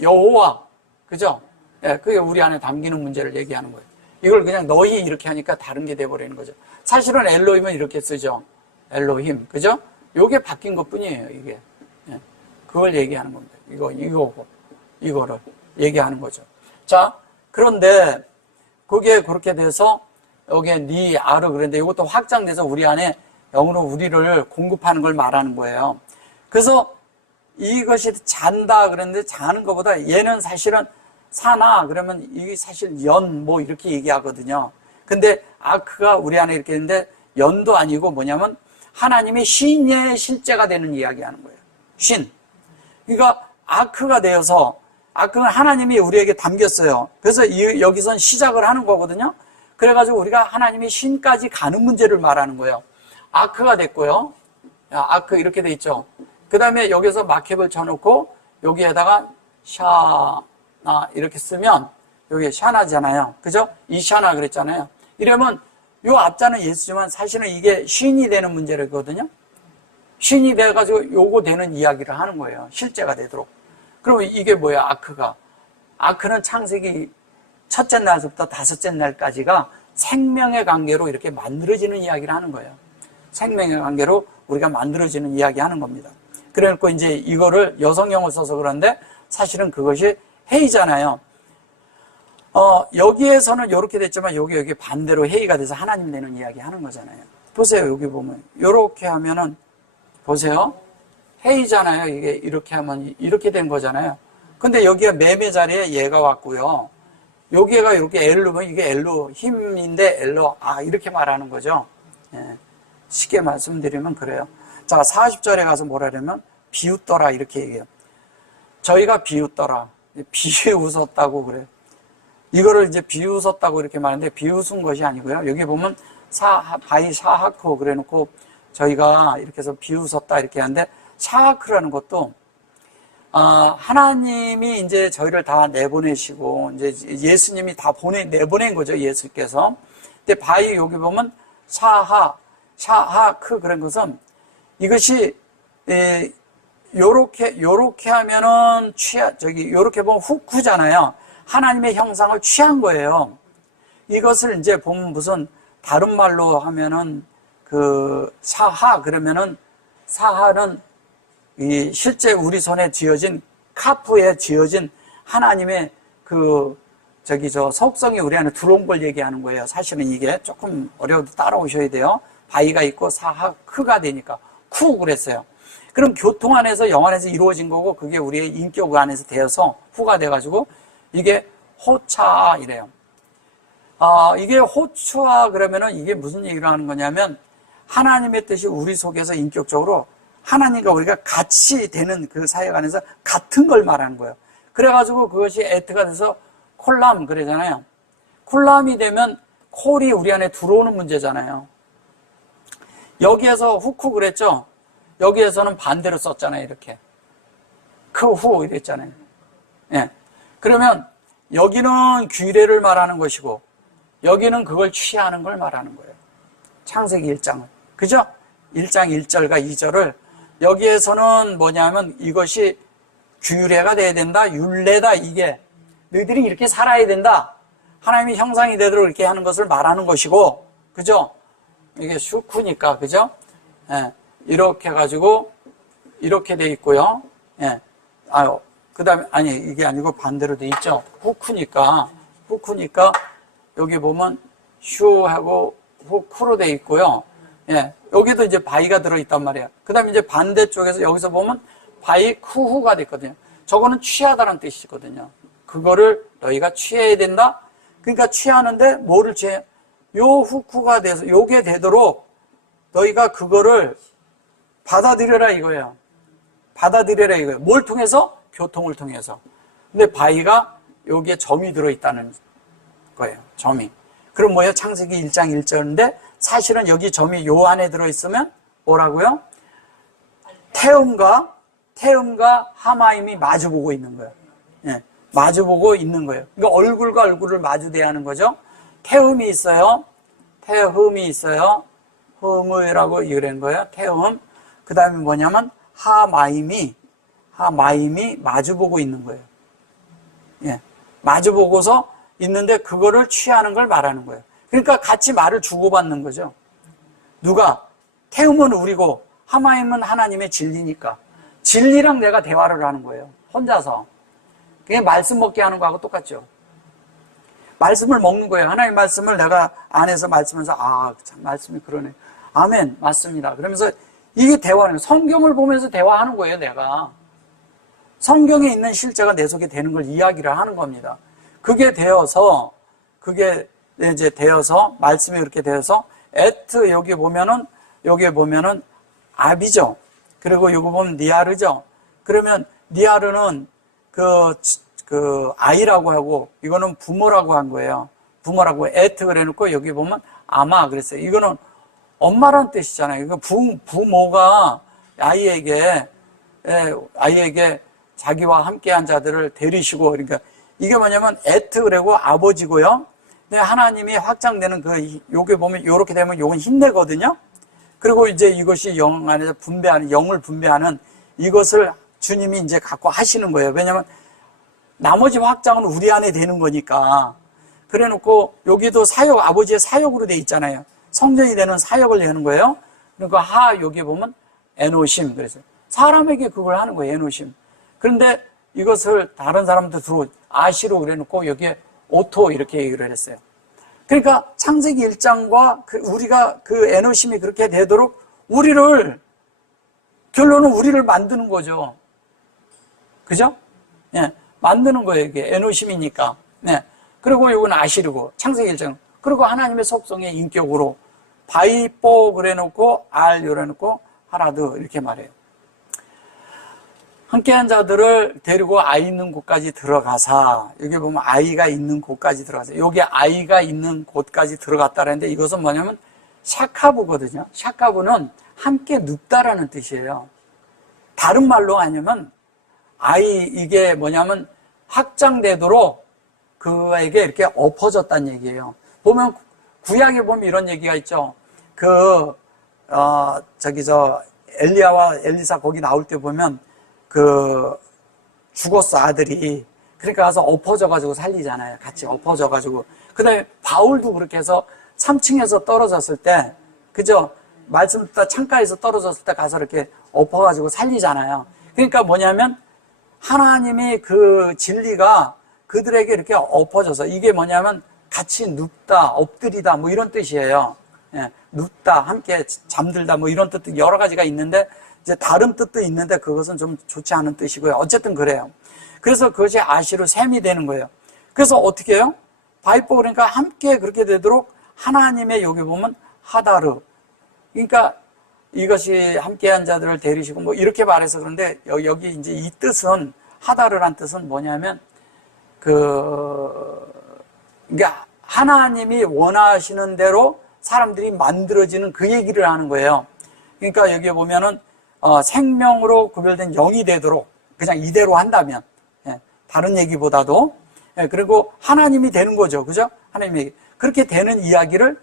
여호와, 그죠? 예, 그게 우리 안에 담기는 문제를 얘기하는 거예요. 이걸 그냥 너희 이렇게 하니까 다른 게 돼버리는 거죠. 사실은 엘로힘은 이렇게 쓰죠. 엘로힘, 그죠? 요게 바뀐 것 뿐이에요, 이게. 예, 그걸 얘기하는 겁니다. 이거를 얘기하는 거죠. 자, 그런데 그게 그렇게 돼서 여기에 니 아르 그런데 이것도 확장돼서 우리 안에 영으로 우리를 공급하는 걸 말하는 거예요. 그래서 이것이 잔다 그랬는데 자는 것보다 얘는 사실은 사나 그러면 이게 사실 연 뭐 이렇게 얘기하거든요. 근데 아크가 우리 안에 이렇게 있는데 연도 아니고 뭐냐면 하나님의 신의 실제가 되는 이야기하는 거예요. 신. 그러니까 아크가 되어서 아크는 하나님이 우리에게 담겼어요. 그래서 여기선 시작을 하는 거거든요. 그래가지고 우리가 하나님의 신까지 가는 문제를 말하는 거예요. 아크가 됐고요. 아크 이렇게 돼 있죠. 그 다음에 여기서 마켓을 쳐놓고 여기에다가 샤나 이렇게 쓰면 여기 샤나잖아요. 그죠? 이 샤나 그랬잖아요. 이러면 요 앞자는 예수지만 사실은 이게 신이 되는 문제거든요. 신이 돼가지고 요거 되는 이야기를 하는 거예요. 실제가 되도록. 그러면 이게 뭐야? 아크는 창세기 첫째 날부터 다섯째 날까지가 생명의 관계로 이렇게 만들어지는 이야기를 하는 거예요. 생명의 관계로 우리가 만들어지는 이야기 하는 겁니다. 그래놓고 이제 이거를 여성형을 써서 그런데 사실은 그것이 헤이잖아요. 여기에서는 이렇게 됐지만 여기 반대로 헤이가 돼서 하나님 되는 이야기 하는 거잖아요. 보세요. 여기 보면. 이렇게 하면은, 보세요. 헤이잖아요. 이게 이렇게 하면 이렇게 된 거잖아요. 근데 여기가 매매 자리에 얘가 왔고요. 여기가 이렇게 엘로면 이게 엘로 힘인데 이렇게 말하는 거죠. 예. 쉽게 말씀드리면 그래요. 자, 40절에 가서 뭐라 그러면 비웃더라 이렇게 얘기해요. 저희가 비웃더라. 비웃었다고 그래요. 이거를 이제 비웃었다고 이렇게 말하는데 비웃은 것이 아니고요. 여기 보면 바이 샤하크 그래 놓고 저희가 이렇게 해서 비웃었다 이렇게 하는데 샤하크라는 것도 하나님이 이제 저희를 다 내보내시고 이제 예수님이 다 내보낸 거죠. 예수께서. 근데 바이 여기 보면 샤하크 그런 것은 이것이 요렇게 하면은 요렇게 보면 후크잖아요. 하나님의 형상을 취한 거예요. 이것을 이제 보면 무슨 다른 말로 하면은 사하 그러면은 사하는 이 실제 우리 손에 쥐어진 카프에 쥐어진 하나님의 속성이 우리 안에 들어온 걸 얘기하는 거예요. 사실은 이게 조금 어려워도 따라오셔야 돼요. 바이가 있고 크가 되니까 쿠 그랬어요. 그럼 교통 안에서 영 안에서 이루어진 거고 그게 우리의 인격 안에서 되어서 후가 돼가지고 이게 호차 이래요. 이게 호추아 그러면은 이게 무슨 얘기를 하는 거냐면 하나님의 뜻이 우리 속에서 인격적으로 하나님과 우리가 같이 되는 그 사역 안에서 같은 걸 말하는 거예요. 그래가지고 그것이 에트가 돼서 콜람 그러잖아요. 콜람이 되면 콜이 우리 안에 들어오는 문제잖아요. 여기에서 후쿠 그랬죠? 여기에서는 반대로 썼잖아요. 이렇게 크후 이랬잖아요. 예. 그러면 여기는 규례를 말하는 것이고 여기는 그걸 취하는 걸 말하는 거예요. 창세기 1장은. 그죠? 1장 1절과 2절을 여기에서는 뭐냐면 이것이 규례가 돼야 된다. 율례다. 이게 너희들이 이렇게 살아야 된다. 하나님의 형상이 되도록 이렇게 하는 것을 말하는 것이고 그죠? 이게 슈쿠니까 그죠? 예. 이렇게 해가지고 이렇게 돼 있고요. 예. 그 다음에 아니 이게 아니고 반대로 돼 있죠. 후쿠니까 여기 보면 슈하고 후쿠로 돼 있고요. 예. 여기도 이제 바이가 들어있단 말이에요. 그 다음에 이제 반대쪽에서 여기서 보면 바이 쿠후가 됐거든요. 저거는 취하다는 뜻이거든요. 그거를 너희가 취해야 된다? 그러니까 취하는데 뭐를 취해? 요 후쿠가 돼서 요게 되도록 너희가 그거를 받아들여라 이거예요. 받아들여라 이거예요. 뭘 통해서? 교통을 통해서. 근데 바이가 여기에 점이 들어있다는 거예요. 점이. 그럼 뭐예요? 창세기 1장 1절인데 사실은 여기 점이 요 안에 들어있으면 뭐라고요? 태음과 하마임이 마주보고 있는 거예요. 예, 마주보고 있는 거예요. 그러니까 얼굴과 얼굴을 마주대야 하는 거죠. 태음이 있어요. 흠이라고 이런 거예요. 태음. 그 다음에 뭐냐면 하마임이 마주보고 있는 거예요. 예, 마주보고서 있는데 그거를 취하는 걸 말하는 거예요. 그러니까 같이 말을 주고받는 거죠. 누가? 태음은 우리고 하마임은 하나님의 진리니까 진리랑 내가 대화를 하는 거예요. 혼자서. 그게 말씀 먹게 하는 거하고 똑같죠. 말씀을 먹는 거예요. 하나님의 말씀을 내가 안에서 말씀하면서 참 말씀이 그러네. 아멘 맞습니다. 그러면서 이게 대화는 성경을 보면서 대화하는 거예요. 내가 성경에 있는 실제가 내 속에 되는 걸 이야기를 하는 겁니다. 그게 되어서 말씀이 그렇게 되어서 에트 여기 보면은 아비죠. 그리고 요거 보면 니아르죠. 그러면 니아르는 그 아이라고 하고 이거는 부모라고 한 거예요. 부모라고 에트 그래놓고 여기 보면 아마 그랬어요. 이거는 엄마라는 뜻이잖아요. 이거 부모가 아이에게 자기와 함께한 자들을 데리시고 그러니까 이게 뭐냐면 에트 그래고 아버지고요. 근데 하나님이 확장되는 요게 보면 요렇게 되면 요건 흰내거든요. 그리고 이제 이것이 영 안에서 영을 분배하는 이것을 주님이 이제 갖고 하시는 거예요. 왜냐면 나머지 확장은 우리 안에 되는 거니까. 그래 놓고 여기도 아버지의 사역으로 돼 있잖아요. 성전이 되는 사역을 하는 거예요. 그러니까 여기 보면 에노심. 그래서 사람에게 그걸 하는 거예요. 에노심. 그런데 이것을 다른 사람도 아시로 그래 놓고 여기에 오토 이렇게 얘기를 했어요. 그러니까 창세기 1장과 우리가 그 에노심이 그렇게 되도록 결론은 우리를 만드는 거죠. 그죠? 예. 만드는 거예요. 이게 에노심이니까. 네. 그리고 이건 아시르고 창세기 1장. 그리고 하나님의 속성의 인격으로 바이뽀 그래 놓고 알 그래 놓고 하라드 이렇게 말해요. 함께한 자들을 데리고 아이 있는 곳까지 들어가사 여기 보면 아이가 있는 곳까지 들어가서 여기 아이가 있는 곳까지 들어갔다라는데 이것은 뭐냐면 샤카부거든요. 샤카부는 함께 눕다라는 뜻이에요. 다른 말로 하냐면 이게 뭐냐면 확장되도록 그에게 이렇게 엎어졌다는 얘기예요. 보면 구약에 보면 이런 얘기가 있죠. 엘리야와 엘리사 거기 나올 때 보면 죽었어 아들이. 그러니까 가서 엎어져가지고 살리잖아요. 같이 엎어져가지고. 그 다음에 바울도 그렇게 해서 3층에서 떨어졌을 때, 그죠? 말씀 듣다 창가에서 떨어졌을 때 가서 이렇게 엎어가지고 살리잖아요. 그러니까 뭐냐면 하나님의 그 진리가 그들에게 이렇게 엎어져서 이게 뭐냐면 같이 눕다, 엎드리다 뭐 이런 뜻이에요. 예, 눕다, 함께 잠들다 뭐 이런 뜻도 여러 가지가 있는데 이제 다른 뜻도 있는데 그것은 좀 좋지 않은 뜻이고요. 어쨌든 그래요. 그래서 그것이 아시로 셈이 되는 거예요. 그래서 어떻게 해요? 바이포 그러니까 함께 그렇게 되도록 하나님의 여기 보면 하다르. 그러니까 이것이 함께한 자들을 데리시고 뭐 이렇게 말해서 그런데 여기 이제 이 뜻은 하다르란 뜻은 뭐냐면 그러니까 하나님이 원하시는 대로 사람들이 만들어지는 그 얘기를 하는 거예요. 그러니까 여기에 보면은 생명으로 구별된 영이 되도록 그냥 이대로 한다면 다른 얘기보다도 그리고 하나님이 되는 거죠. 그죠? 하나님이 그렇게 되는 이야기를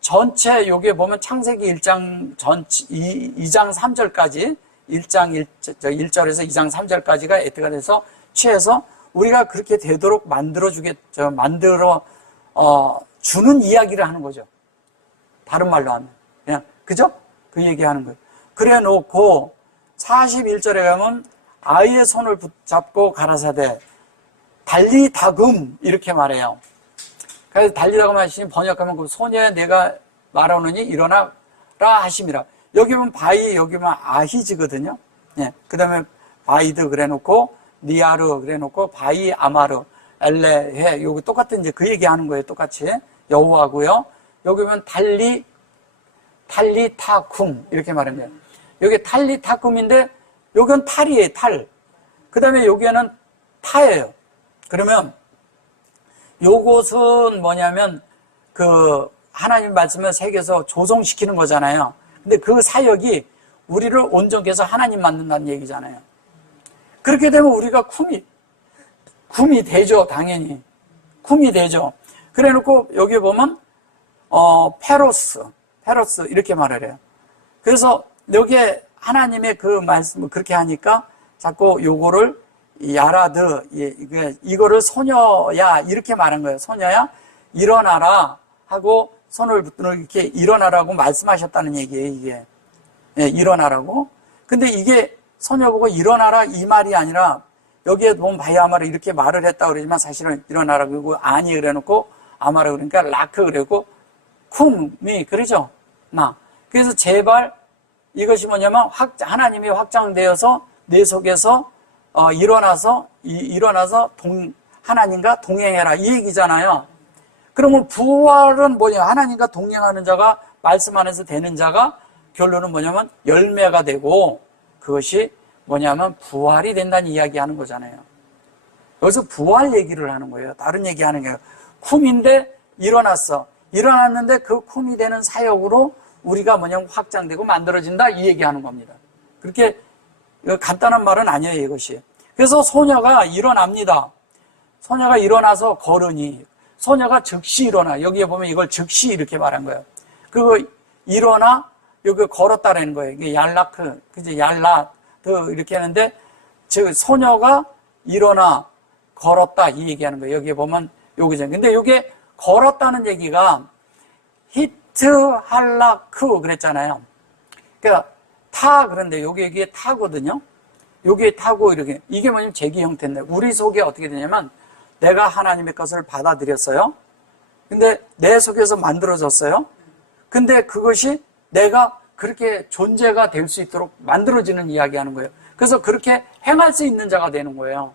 전체 여기에 보면 창세기 1장 2장 3절까지 1절에서 2장 3절까지가 에트가 돼서 취해서 우리가 그렇게 되도록 만들어 주는 이야기를 하는 거죠. 다른 말로 하면 그냥 그죠? 그 얘기하는 거예요. 그래 놓고 41절에 가면 아이의 손을 붙잡고 가라사대 달리다금 이렇게 말해요. 그래서 달리다금 하시니 번역하면 그 소녀야 내가 말하노니 일어나라 하심이라. 여기 보면 바이 여기 보면 아히즈거든요. 예. 그다음에 바이드 그래 놓고 니아르 그래 놓고 바이 아마르 엘레해 여기 똑같은 이제 그 얘기하는 거예요. 똑같이 여호와고요. 여기 보면 탈리타쿰 이렇게 말합니다. 여기 탈리타쿰인데 여기는 탈이에요. 탈. 그다음에 여기에는 타예요. 그러면 요것은 뭐냐면 그 하나님 말씀을 새겨서 조성시키는 거잖아요. 근데 그 사역이 우리를 온전히 해서 하나님 만든다는 얘기잖아요. 그렇게 되면 우리가 쿰이 되죠. 당연히 쿰이 되죠. 그래 놓고 여기 보면 페로스 이렇게 말을 해요. 그래서 여기에 하나님의 그 말씀을 그렇게 하니까 자꾸 요거를 야라드 이거를 소녀야 이렇게 말한 거예요. 소녀야 일어나라 하고 손을 붙들어 이렇게 일어나라고 말씀하셨다는 얘기예요. 이게 일어나라고. 근데 이게 소녀 보고 일어나라 이 말이 아니라 여기에 보면 바이아마르 이렇게 말을 했다 그러지만 사실은 일어나라 그러고 아니 그래놓고 아마르 그러니까 라크 그러고 쿰이 그러죠. 그래서 제발 이것이 뭐냐면 하나님이 확장되어서 내 속에서 일어나서 하나님과 동행해라 이 얘기잖아요. 그러면 부활은 뭐냐? 하나님과 동행하는 자가 말씀 안에서 되는 자가 결론은 뭐냐면 열매가 되고 그것이 뭐냐면 부활이 된다는 이야기하는 거잖아요. 여기서 부활 얘기를 하는 거예요. 다른 얘기하는 게 쿰인데 일어났는데 그 쿰이 되는 사역으로 우리가 뭐냐면 확장되고 만들어진다 이 얘기하는 겁니다. 그렇게 간단한 말은 아니에요 이것이. 그래서 소녀가 일어납니다. 소녀가 일어나서 걸으니 소녀가 즉시 일어나. 여기에 보면 이걸 즉시 이렇게 말한 거예요. 그리고 일어나 여기 걸었다라는 거예요. 이게 얄라크, 그지 얄라드 이렇게 하는데 즉 소녀가 일어나 걸었다 이 얘기하는 거예요. 여기에 보면 여기죠. 근데 이게 걸었다는 얘기가 히트 할라크 그랬잖아요. 그러니까 그런데 여기에 타거든요. 여기에 타고 이렇게 이게 뭐냐면 제기 형태인데 우리 속에 어떻게 되냐면 내가 하나님의 것을 받아들였어요. 근데 내 속에서 만들어졌어요. 근데 그것이 내가 그렇게 존재가 될 수 있도록 만들어지는 이야기하는 거예요. 그래서 그렇게 행할 수 있는 자가 되는 거예요.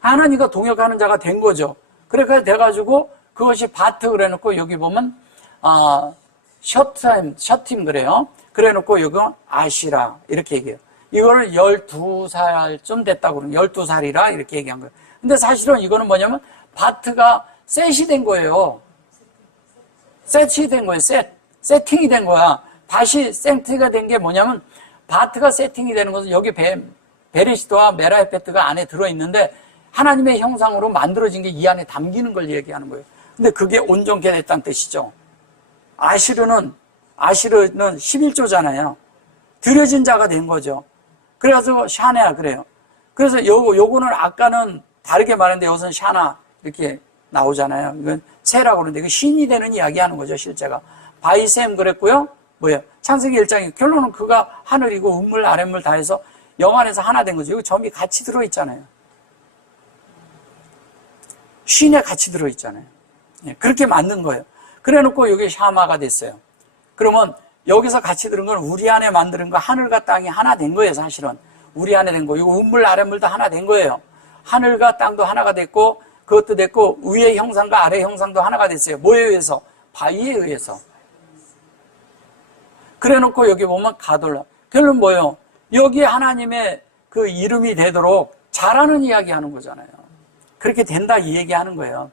하나님과 동역하는 자가 된 거죠. 그렇게 돼가지고 그것이 바트 그래 놓고 여기 보면 셔팀 그래요. 그래 놓고 여기 아시라 이렇게 얘기해요. 이거를 12살쯤 됐다고 그러면 12살이라 이렇게 얘기한 거예요. 근데 사실은 이거는 뭐냐면 바트가 셋이 된 거예요. 세팅이 된 거야. 다시 세팅이 된 게 뭐냐면 바트가 세팅이 되는 것은 여기 베레시트와 메라헤페트가 안에 들어있는데 하나님의 형상으로 만들어진 게 이 안에 담기는 걸 얘기하는 거예요. 근데 그게 온전케 됐다는 뜻이죠. 아시르는 11조잖아요. 들여진 자가 된 거죠. 그래서 샤네야 그래요. 그래서 요거는 아까는 다르게 말했는데 여기서는 샤나 이렇게 나오잖아요. 이건 세라고 그러는데 이거 신이 되는 이야기 하는 거죠, 실제가. 바이셈 그랬고요. 창세기 1장이 결론은 그가 하늘이고 음물 아랫물 다 해서 영안에서 하나 된 거죠. 여기 점이 같이 들어있잖아요. 쉰에 같이 들어있잖아요. 예, 그렇게 만든 거예요. 그래 놓고 여기 샤마가 됐어요. 그러면 여기서 같이 들은 건 우리 안에 만드는 거 하늘과 땅이 하나 된 거예요. 사실은 우리 안에 된 거. 이거 음물 아랫물도 하나 된 거예요. 하늘과 땅도 하나가 됐고 그것도 됐고 위의 형상과 아래 형상도 하나가 됐어요. 뭐에 의해서? 바위에 의해서. 그래 놓고 여기 보면 가돌라. 결론 뭐예요? 여기에 하나님의 그 이름이 되도록 잘하는 이야기 하는 거잖아요. 그렇게 된다 이 얘기하는 거예요.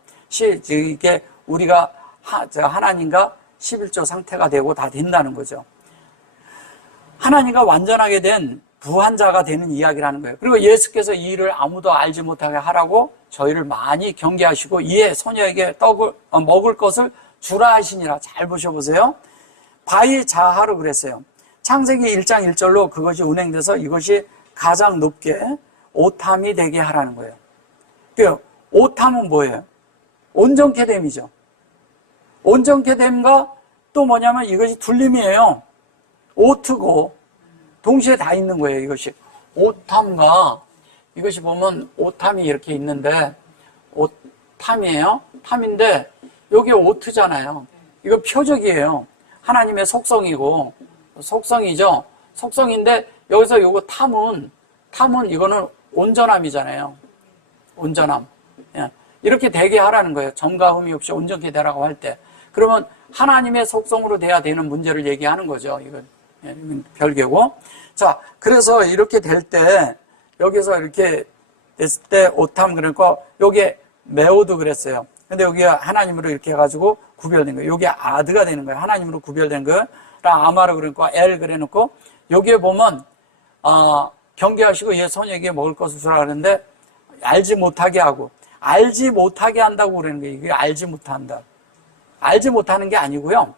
이게 우리가 하나님과 11조 상태가 되고 다 된다는 거죠. 하나님과 완전하게 된 부한자가 되는 이야기를 하는 거예요. 그리고 예수께서 이 일을 아무도 알지 못하게 하라고 저희를 많이 경계하시고 이에 소녀에게 먹을 것을 주라 하시니라. 잘 보셔보세요. 바위 자하로 그랬어요. 창세기 1장 1절로 그것이 운행돼서 이것이 가장 높게 오탐이 되게 하라는 거예요. 그 오탐은 뭐예요? 온전케 됨이죠. 온전케 됨과 또 뭐냐면 이것이 둘림이에요. 오트고 동시에 다 있는 거예요. 이것이 오탐과 이것이 보면 오탐이 이렇게 있는데 오탐이에요. 탐인데 여기 오트잖아요. 이거 표적이에요. 하나님의 속성이고 속성이죠. 속성인데 여기서 요거 탐은 이거는 온전함이잖아요. 온전함. 예. 이렇게 되게 하라는 거예요. 점과 흠이 없이 온전케 되라고 할 때. 그러면 하나님의 속성으로 돼야 되는 문제를 얘기하는 거죠. 이건 별개고. 자, 그래서 이렇게 될 때 여기서 이렇게 됐을 때 오탐 그러니까 요게 메오도 그랬어요. 근데 여기가 하나님으로 이렇게 해가지고 구별된 거예요. 요게 아드가 되는 거예요. 하나님으로 구별된 거예요. 아마르 그러니까 엘 그래 놓고 여기에 보면 경계하시고 얘 소녀에게 먹을 것을 주라 그러는데 알지 못하게 하고 알지 못하게 한다고 그러는 거예요. 이게 알지 못한다. 알지 못하는 게 아니고요.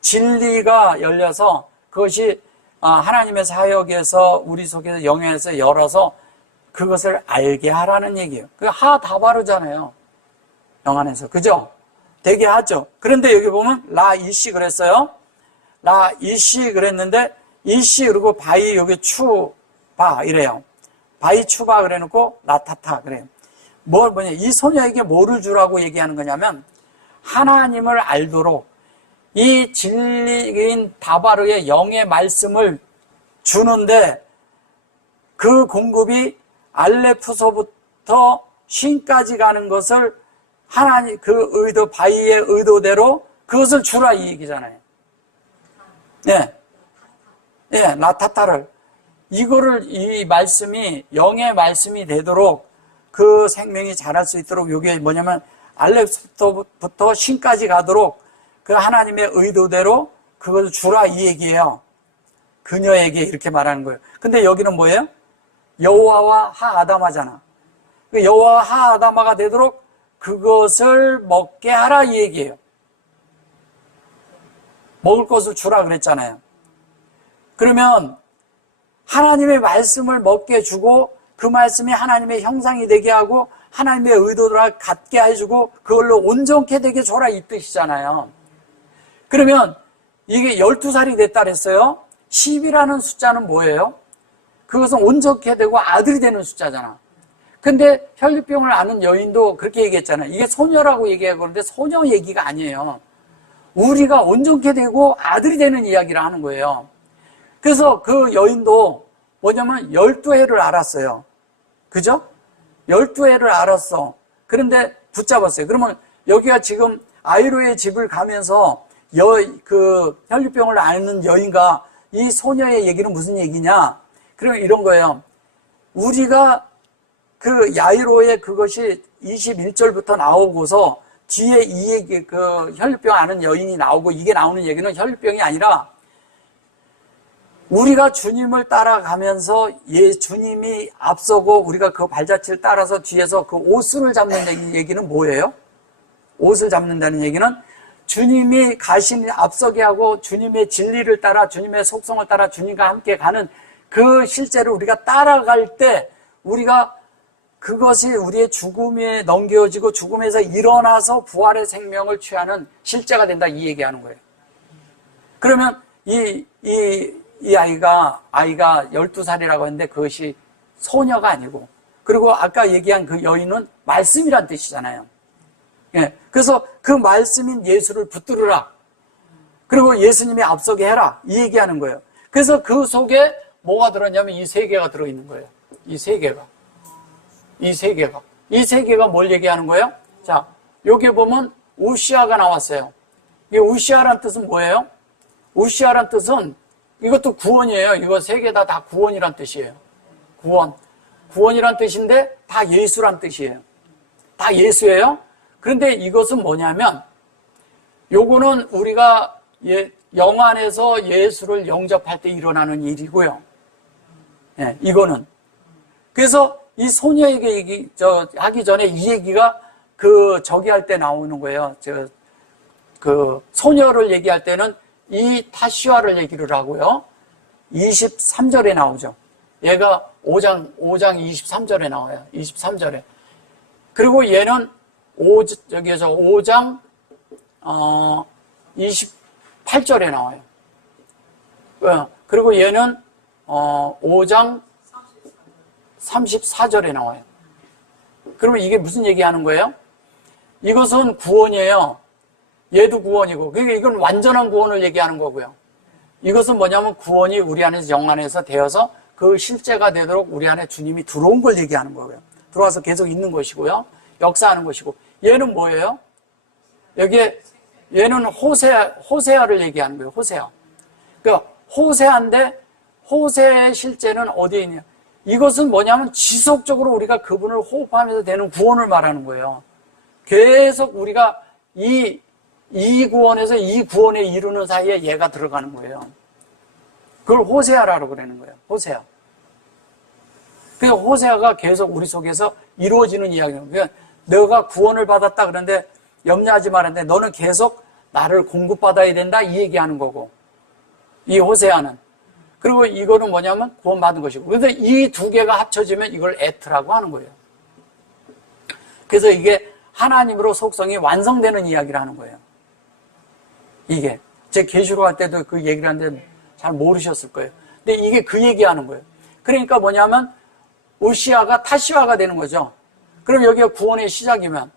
진리가 열려서 그것이 하나님의 사역에서 우리 속에서 영향에서 열어서 그것을 알게 하라는 얘기예요. 그 하 다 바르잖아요. 영안에서. 그죠? 되게 하죠. 그런데 여기 보면 라 이씨 그랬어요. 라 이씨 그랬는데 이씨 그리고 바이 여기 추바 이래요. 바이 추바 그래 놓고 라타타 그래요. 뭐냐 이 소녀에게 뭐를 주라고 얘기하는 거냐면 하나님을 알도록 이 진리인 다바르의 영의 말씀을 주는데 그 공급이 알레프서부터 쉰까지 가는 것을 하나님 그 의도 바위의 의도대로 그것을 주라 이 얘기잖아요. 예, 예, 라타타를 이거를 이 말씀이 영의 말씀이 되도록 그 생명이 자랄 수 있도록 이게 뭐냐면 알레프서부터 쉰까지 가도록 그 하나님의 의도대로 그것을 주라 이 얘기예요. 그녀에게 이렇게 말하는 거예요. 근데 여기는 뭐예요? 여호와와 하아다마잖아. 여호와와 하아다마가 되도록 그것을 먹게 하라 이 얘기예요. 먹을 것을 주라 그랬잖아요. 그러면 하나님의 말씀을 먹게 주고 그 말씀이 하나님의 형상이 되게 하고 하나님의 의도를 갖게 해주고 그걸로 온전케 되게 줘라 이 뜻이잖아요. 그러면 이게 12살이 됐다 그랬어요. 10이라는 숫자는 뭐예요? 그것은 온전케 되고 아들이 되는 숫자잖아. 근데 혈류병을 앓는 여인도 그렇게 얘기했잖아요. 이게 소녀라고 얘기하고 그러는데 소녀 얘기가 아니에요. 우리가 온전케 되고 아들이 되는 이야기를 하는 거예요. 그래서 그 여인도 뭐냐면 12해를 알았어요. 그죠? 12해를 알았어. 그런데 붙잡았어요. 그러면 여기가 지금 아이로의 집을 가면서 그 혈류병을 앓는 여인과 이 소녀의 얘기는 무슨 얘기냐? 그러면 이런 거예요. 우리가 그 야이로의 그것이 21절부터 나오고서 뒤에 이 얘기, 그 혈류병 앓는 여인이 나오고 이게 나오는 얘기는 혈류병이 아니라 우리가 주님을 따라가면서 주님이 앞서고 우리가 그 발자취를 따라서 뒤에서 그 옷을 잡는 얘기는 뭐예요? 옷을 잡는다는 얘기는 주님이 앞서게 하고 주님의 진리를 따라 주님의 속성을 따라 주님과 함께 가는 그 실제로 우리가 따라갈 때 우리가 그것이 우리의 죽음에 넘겨지고 죽음에서 일어나서 부활의 생명을 취하는 실제가 된다 이 얘기하는 거예요. 그러면 이 아이가 12살이라고 했는데 그것이 소녀가 아니고, 그리고 아까 얘기한 그 여인은 말씀이란 뜻이잖아요. 예. 그래서 그 말씀인 예수를 붙들으라. 그리고 예수님이 앞서게 해라. 이 얘기하는 거예요. 그래서 그 속에 뭐가 들었냐면 이 세 개가 들어있는 거예요. 이 세 개가. 이 세 개가 뭘 얘기하는 거예요? 자, 여기 보면 우시아가 나왔어요. 이 우시아란 뜻은 뭐예요? 우시아란 뜻은 이것도 구원이에요. 이거 세 개 다 구원이란 뜻이에요. 구원이란 뜻인데 다 예수란 뜻이에요. 다 예수예요. 그런데 이것은 뭐냐면 요거는 우리가 영안에서 예수를 영접할 때 일어나는 일이고요. 예, 이거는. 그래서 이 소녀에게 하기 전에 이 얘기가 저기 할 때 나오는 거예요. 소녀를 얘기할 때는 이 타시와를 얘기를 하고요. 23절에 나오죠. 얘가 5장 23절에 나와요. 23절에. 그리고 얘는 5장 28절에 나와요. 그리고 얘는 5장 34절에 나와요. 그러면 이게 무슨 얘기하는 거예요? 이것은 구원이에요. 얘도 구원이고, 그러니까 이건 완전한 구원을 얘기하는 거고요. 이것은 뭐냐면 구원이 우리 안에서 영 안에서 되어서 그 실제가 되도록 우리 안에 주님이 들어온 걸 얘기하는 거고요. 들어와서 계속 있는 것이고요. 역사하는 것이고. 얘는 뭐예요? 얘는 호세아를 얘기하는 거예요. 호세아. 그러니까 호세아인데 호세의 실제는 어디에 있냐? 이것은 뭐냐면 지속적으로 우리가 그분을 호흡하면서 되는 구원을 말하는 거예요. 계속 우리가 이 구원에서 이 구원에 이르는 사이에 얘가 들어가는 거예요. 그걸 호세아라고 그러는 거예요. 호세아. 그래서 호세아가 계속 우리 속에서 이루어지는 이야기예요. 그러니까 너가 구원을 받았다 그러는데 염려하지 말았는데 너는 계속 나를 공급받아야 된다 이 얘기하는 거고, 이 호세아는. 그리고 이거는 뭐냐면 구원받은 것이고. 그래서 이 두 개가 합쳐지면 이걸 에트라고 하는 거예요. 그래서 이게 하나님으로 속성이 완성되는 이야기를 하는 거예요. 이게 제 계시록 할 때도 그 얘기를 하는데 잘 모르셨을 거예요. 근데 이게 그 얘기하는 거예요. 그러니까 뭐냐면 우시아가 타시와가 되는 거죠. 그럼 여기가 구원의 시작이면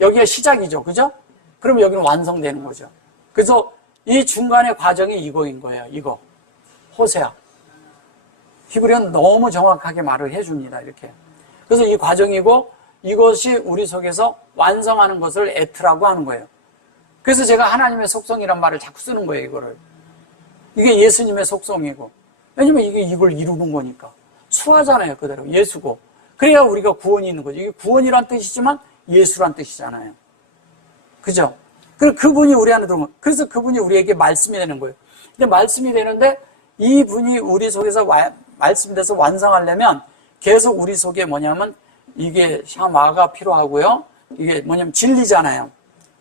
여기가 시작이죠. 그죠? 그럼 여기는 완성되는 거죠. 그래서 이 중간의 과정이 이거인 거예요. 이거. 호세아. 히브리어는 너무 정확하게 말을 해줍니다. 이렇게. 그래서 이 과정이고 이것이 우리 속에서 완성하는 것을 에트라고 하는 거예요. 그래서 제가 하나님의 속성이란 말을 자꾸 쓰는 거예요. 이거를. 이게 예수님의 속성이고. 왜냐면 이게 이걸 이루는 거니까. 수하잖아요. 그대로. 예수고. 그래야 우리가 구원이 있는 거죠. 이게 구원이란 뜻이지만 예수란 뜻이잖아요. 그죠? 그리고 그분이 우리 안에 들어오면, 그래서 그분이 우리에게 말씀이 되는 거예요. 근데 말씀이 되는데 이 분이 우리 속에서 말씀이 돼서 완성하려면 계속 우리 속에 뭐냐면 이게 샤마가 필요하고요. 이게 뭐냐면 진리잖아요.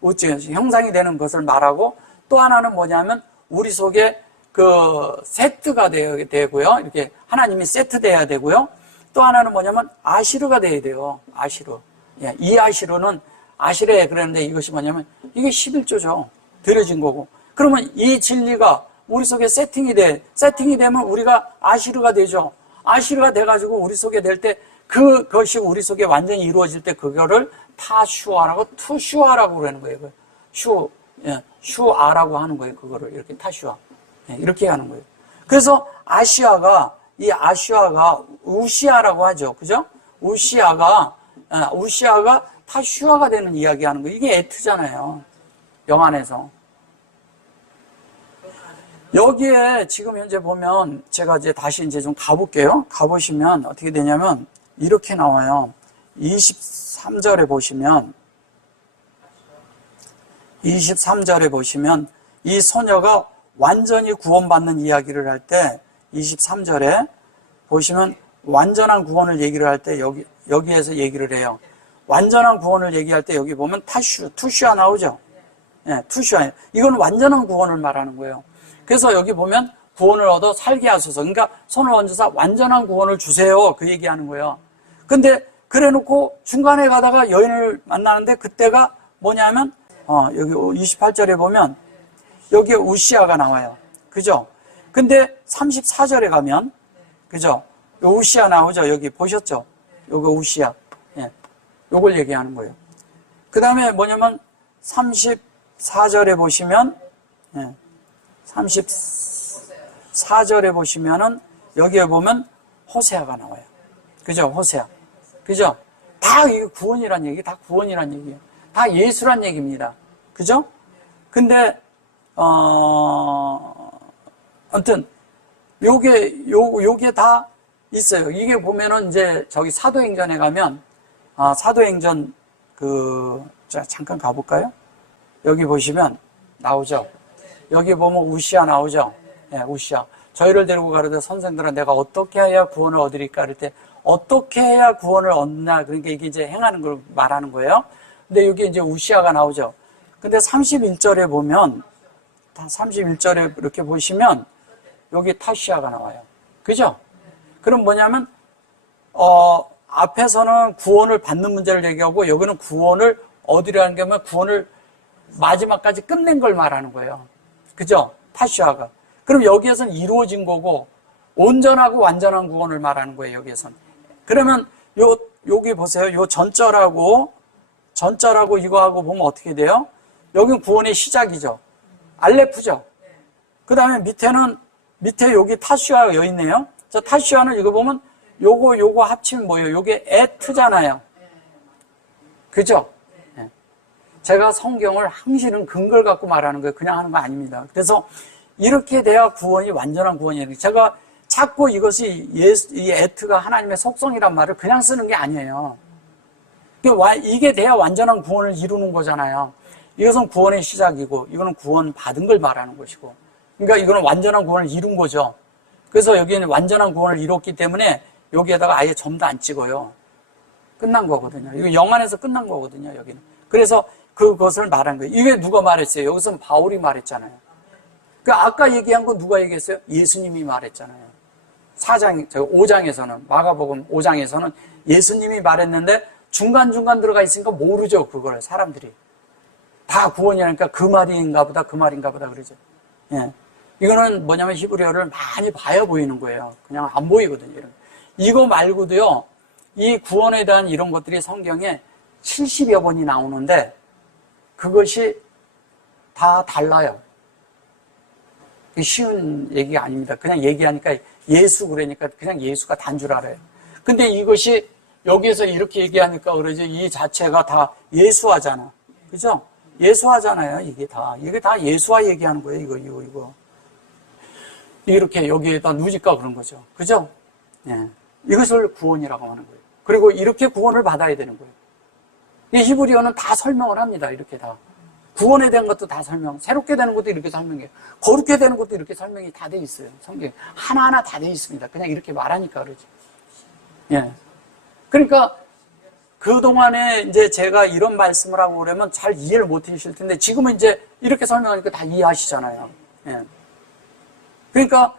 형상이 되는 것을 말하고, 또 하나는 뭐냐면 우리 속에 그 세트가 되고요. 이렇게 하나님이 세트돼야 되고요. 또 하나는 뭐냐면 아시르가 돼야 돼요. 아시르. 예, 이 아시르는 아시르에 그랬는데 이것이 뭐냐면 이게 11조죠. 드려진 거고. 그러면 이 진리가 우리 속에 세팅이 되면 우리가 아시르가 되죠. 아시르가 돼가지고 우리 속에 될 때 그것이 우리 속에 완전히 이루어질 때 그거를 타슈아라고 투슈아라고 그러는 거예요. 슈아라고 하는 거예요. 그거를 이렇게 타슈아. 예, 이렇게 하는 거예요. 그래서 아시아가 우시아라고 하죠. 그죠? 우시아가 타슈아가 되는 이야기 하는 거예요. 이게 에트잖아요. 영안에서. 여기에 지금 현재 보면 제가 이제 다시 이제 좀 가볼게요. 가보시면 어떻게 되냐면 이렇게 나와요. 23절에 보시면 이 소녀가 완전히 구원받는 이야기를 할 때 23절에 보시면 완전한 구원을 얘기를 할 때 여기에서 얘기를 해요. 완전한 구원을 얘기할 때 여기 보면 투슈아 나오죠. 예, 투슈아. 이건 완전한 구원을 말하는 거예요. 그래서 여기 보면 구원을 얻어 살게 하소서. 그러니까 손을 얹어서 완전한 구원을 주세요. 그 얘기하는 거예요. 근데 그래 놓고 중간에 가다가 여인을 만나는데 그때가 뭐냐면 여기 28절에 보면 여기에 우시아가 나와요. 그죠? 근데 34절에 가면, 그죠? 요 우시아 나오죠? 여기 보셨죠? 요거 우시아. 예. 요걸 얘기하는 거예요. 그 다음에 뭐냐면, 34절에 보시면, 예. 34절에 보시면은, 여기에 보면, 호세아가 나와요. 그죠? 호세아. 그죠? 다 이게 구원이란 얘기, 다 구원이란 얘기예요. 다 예수란 얘기입니다. 그죠? 근데, 아무튼, 요게 다 있어요. 이게 보면은 이제 저기 사도행전에 가면, 사도행전 자, 잠깐 가볼까요? 여기 보시면 나오죠? 여기 보면 우시아 나오죠? 예, 우시아. 저희를 데리고 가려다 선생들아 내가 어떻게 해야 구원을 얻으리까? 그럴 때 어떻게 해야 구원을 얻나? 그러니까 이게 이제 행하는 걸 말하는 거예요. 근데 여기 이제 우시아가 나오죠. 근데 31절에 보면, 31절에 이렇게 보시면 여기 타시아가 나와요. 그죠? 그럼 뭐냐면, 앞에서는 구원을 받는 문제를 얘기하고 여기는 구원을 얻으려는 게 뭐냐면 구원을 마지막까지 끝낸 걸 말하는 거예요. 그죠? 타시아가. 그럼 여기에서는 이루어진 거고 온전하고 완전한 구원을 말하는 거예요, 여기에서는. 그러면 여기 보세요. 요 전절하고 이거하고 보면 어떻게 돼요? 여기는 구원의 시작이죠. 알레프죠. 그 다음에 밑에 여기 타시아가 여기 있네요. 저 타시아는 이거 보면 요거 합치면 뭐예요? 요게 에트잖아요. 그죠? 네. 제가 성경을 항시는 근거를 갖고 말하는 거예요. 그냥 하는 거 아닙니다. 그래서 이렇게 돼야 구원이 완전한 구원이에요. 제가 자꾸 이것이 이 에트가 하나님의 속성이란 말을 그냥 쓰는 게 아니에요. 이게 돼야 완전한 구원을 이루는 거잖아요. 이것은 구원의 시작이고 이거는 구원 받은 걸 말하는 것이고 그러니까 이거는 완전한 구원을 이룬 거죠. 그래서 여기는 완전한 구원을 이뤘기 때문에 여기에다가 아예 점도 안 찍어요. 끝난 거거든요. 이거 영안에서 끝난 거거든요, 여기는. 그래서 그것을 말한 거예요. 이게 누가 말했어요? 여기서는 바울이 말했잖아요. 아까 얘기한 거 누가 얘기했어요? 예수님이 말했잖아요. 5장에서는, 마가복음 5장에서는 예수님이 말했는데 중간중간 들어가 있으니까 모르죠, 그걸, 사람들이. 다 구원이라니까 그 말인가 보다 그러죠. 예. 이거는 뭐냐면 히브리어를 많이 봐야 보이는 거예요. 그냥 안 보이거든요. 이런. 이거 말고도요, 이 구원에 대한 이런 것들이 성경에 70여 번이 나오는데 그것이 다 달라요. 쉬운 얘기가 아닙니다. 그냥 얘기하니까 예수 그러니까 그냥 예수가 단 줄 알아요. 근데 이것이 여기에서 이렇게 얘기하니까 그러지 이 자체가 다 예수화잖아. 그죠? 예수화잖아요. 이게 다 예수화 얘기하는 거예요. 이거. 이렇게 여기에다 누지까 그런 거죠. 그죠? 예. 이것을 구원이라고 하는 거예요. 그리고 이렇게 구원을 받아야 되는 거예요. 이 히브리어는 다 설명을 합니다. 이렇게 다. 구원에 대한 것도 다 새롭게 되는 것도 이렇게 설명해요. 거룩게 되는 것도 이렇게 설명이 다 돼 있어요. 성경에. 하나하나 다 돼 있습니다. 그냥 이렇게 말하니까 그러지. 예. 그러니까, 그동안에 이제 제가 이런 말씀을 하고 그러면 잘 이해를 못 하실 텐데, 지금은 이제 이렇게 설명하니까 다 이해하시잖아요. 예. 그러니까,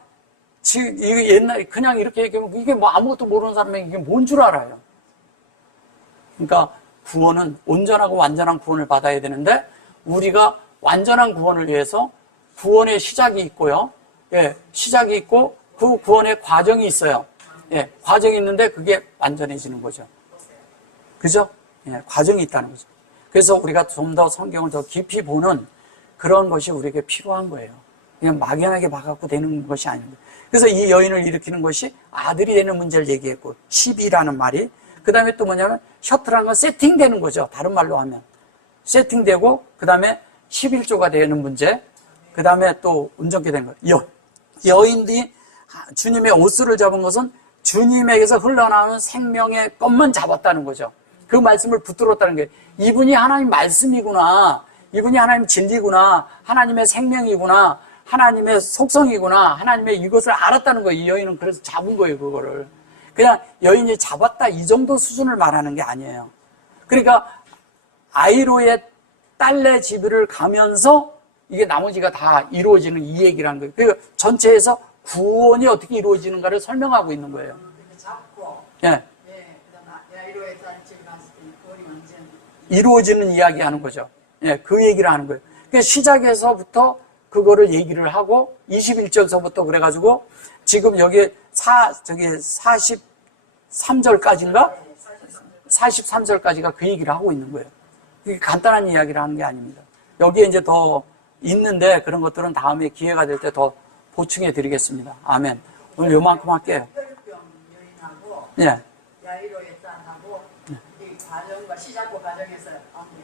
이게 옛날에 그냥 이렇게 얘기하면 이게 뭐 아무것도 모르는 사람에게 이게 뭔 줄 알아요. 그러니까, 구원은 온전하고 완전한 구원을 받아야 되는데, 우리가 완전한 구원을 위해서 구원의 시작이 있고요. 예, 시작이 있고 그 구원의 과정이 있어요. 예, 과정이 있는데 그게 완전해지는 거죠. 그죠? 예, 과정이 있다는 거죠. 그래서 우리가 좀 더 성경을 더 깊이 보는 그런 것이 우리에게 필요한 거예요. 그냥 막연하게 봐갖고 되는 것이 아닙니다. 그래서 이 여인을 일으키는 것이 아들이 되는 문제를 얘기했고 10이라는 말이 그 다음에 또 뭐냐면 셔틀한 건 세팅되는 거죠. 다른 말로 하면. 세팅되고 그 다음에 11조가 되는 문제 그 다음에 또 온전케 된 거예요. 여인들이 주님의 옷을 잡은 것은 주님에게서 흘러나오는 생명의 것만 잡았다는 거죠. 그 말씀을 붙들었다는 게 이분이 하나님 말씀이구나, 이분이 하나님 진리구나, 하나님의 생명이구나, 하나님의 속성이구나, 하나님의 이것을 알았다는 거예요. 이 여인은 그래서 잡은 거예요. 그거를 그냥 여인이 잡았다 이 정도 수준을 말하는 게 아니에요. 그러니까 아이로의 딸네 집을 가면서 이게 나머지가 다 이루어지는 이 얘기라는 거예요. 그러니까 전체에서 구원이 어떻게 이루어지는가를 설명하고 있는 거예요. 잡고, 예. 그다음에 아이로의 딸 집에 갔을 때 구원이 완전 이루어지는 이야기 하는 거죠. 예, 그 얘기를 하는 거예요. 그러니까 시작에서부터 그거를 얘기를 하고 21절서부터 그래가지고 지금 여기 43절까지인가? 43절까지가 그 얘기를 하고 있는 거예요. 이게 간단한 이야기를 하는 게 아닙니다. 여기에 이제 더 있는데 그런 것들은 다음에 기회가 될 때 더 보충해 드리겠습니다. 아멘. 오늘 요만큼 할게요. 혈병 여인하고 예. 야이로의 딸하고 이 과정과 시작과 과정에서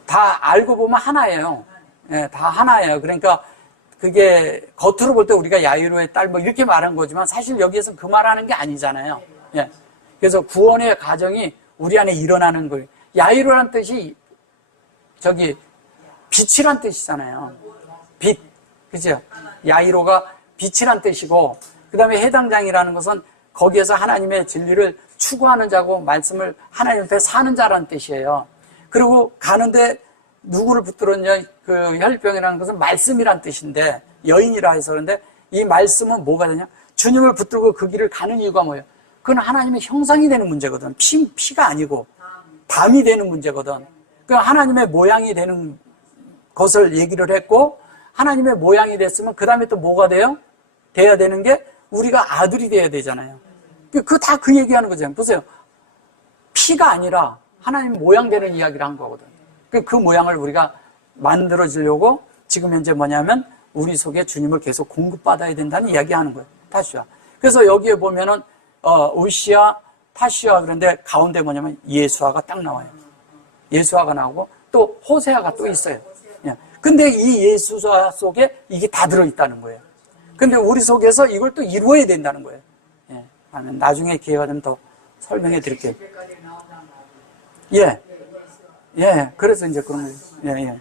다 알고 보면 하나예요. 예, 다 하나예요. 그러니까 그게 겉으로 볼 때 우리가 야이로의 딸 뭐 이렇게 말한 거지만 사실 여기에서 그 말하는 게 아니잖아요. 예. 그래서 구원의 과정이 우리 안에 일어나는 거예요. 야이로란 뜻이 저기 빛이란 뜻이잖아요. 빛. 그죠? 야이로가 빛이란 뜻이고 그 다음에 해당장이라는 것은 거기에서 하나님의 진리를 추구하는 자고 말씀을 하나님 앞에 사는 자라는 뜻이에요. 그리고 가는데 누구를 붙들었냐? 그 혈병이라는 것은 말씀이란 뜻인데 여인이라 해서 그런데 이 말씀은 뭐가 되냐? 주님을 붙들고 그 길을 가는 이유가 뭐예요? 그건 하나님의 형상이 되는 문제거든. 피가 아니고 담이 되는 문제거든. 그 하나님의 모양이 되는 것을 얘기를 했고 하나님의 모양이 됐으면 그 다음에 또 뭐가 돼요? 돼야 되는 게 우리가 아들이 돼야 되잖아요. 그 다 그 얘기하는 거잖아요. 보세요. 피가 아니라 하나님 모양 되는 이야기를 한 거거든. 그 모양을 우리가 만들어지려고 지금 현재 뭐냐면 우리 속에 주님을 계속 공급받아야 된다는 이야기하는 거예요. 타슈아. 그래서 여기에 보면은 우시아, 타슈아 그런데 가운데 뭐냐면 예수아가 딱 나와요. 예수아가 나오고 또 호세아가 또 있어요. 예. 근데 이 예수아 속에 이게 다 들어있다는 거예요. 근데 우리 속에서 이걸 또 이루어야 된다는 거예요. 예. 나중에 기회가 되면 더 설명해 드릴게요. 예. 예. 그래서 이제 그런 거예요. 예, 예.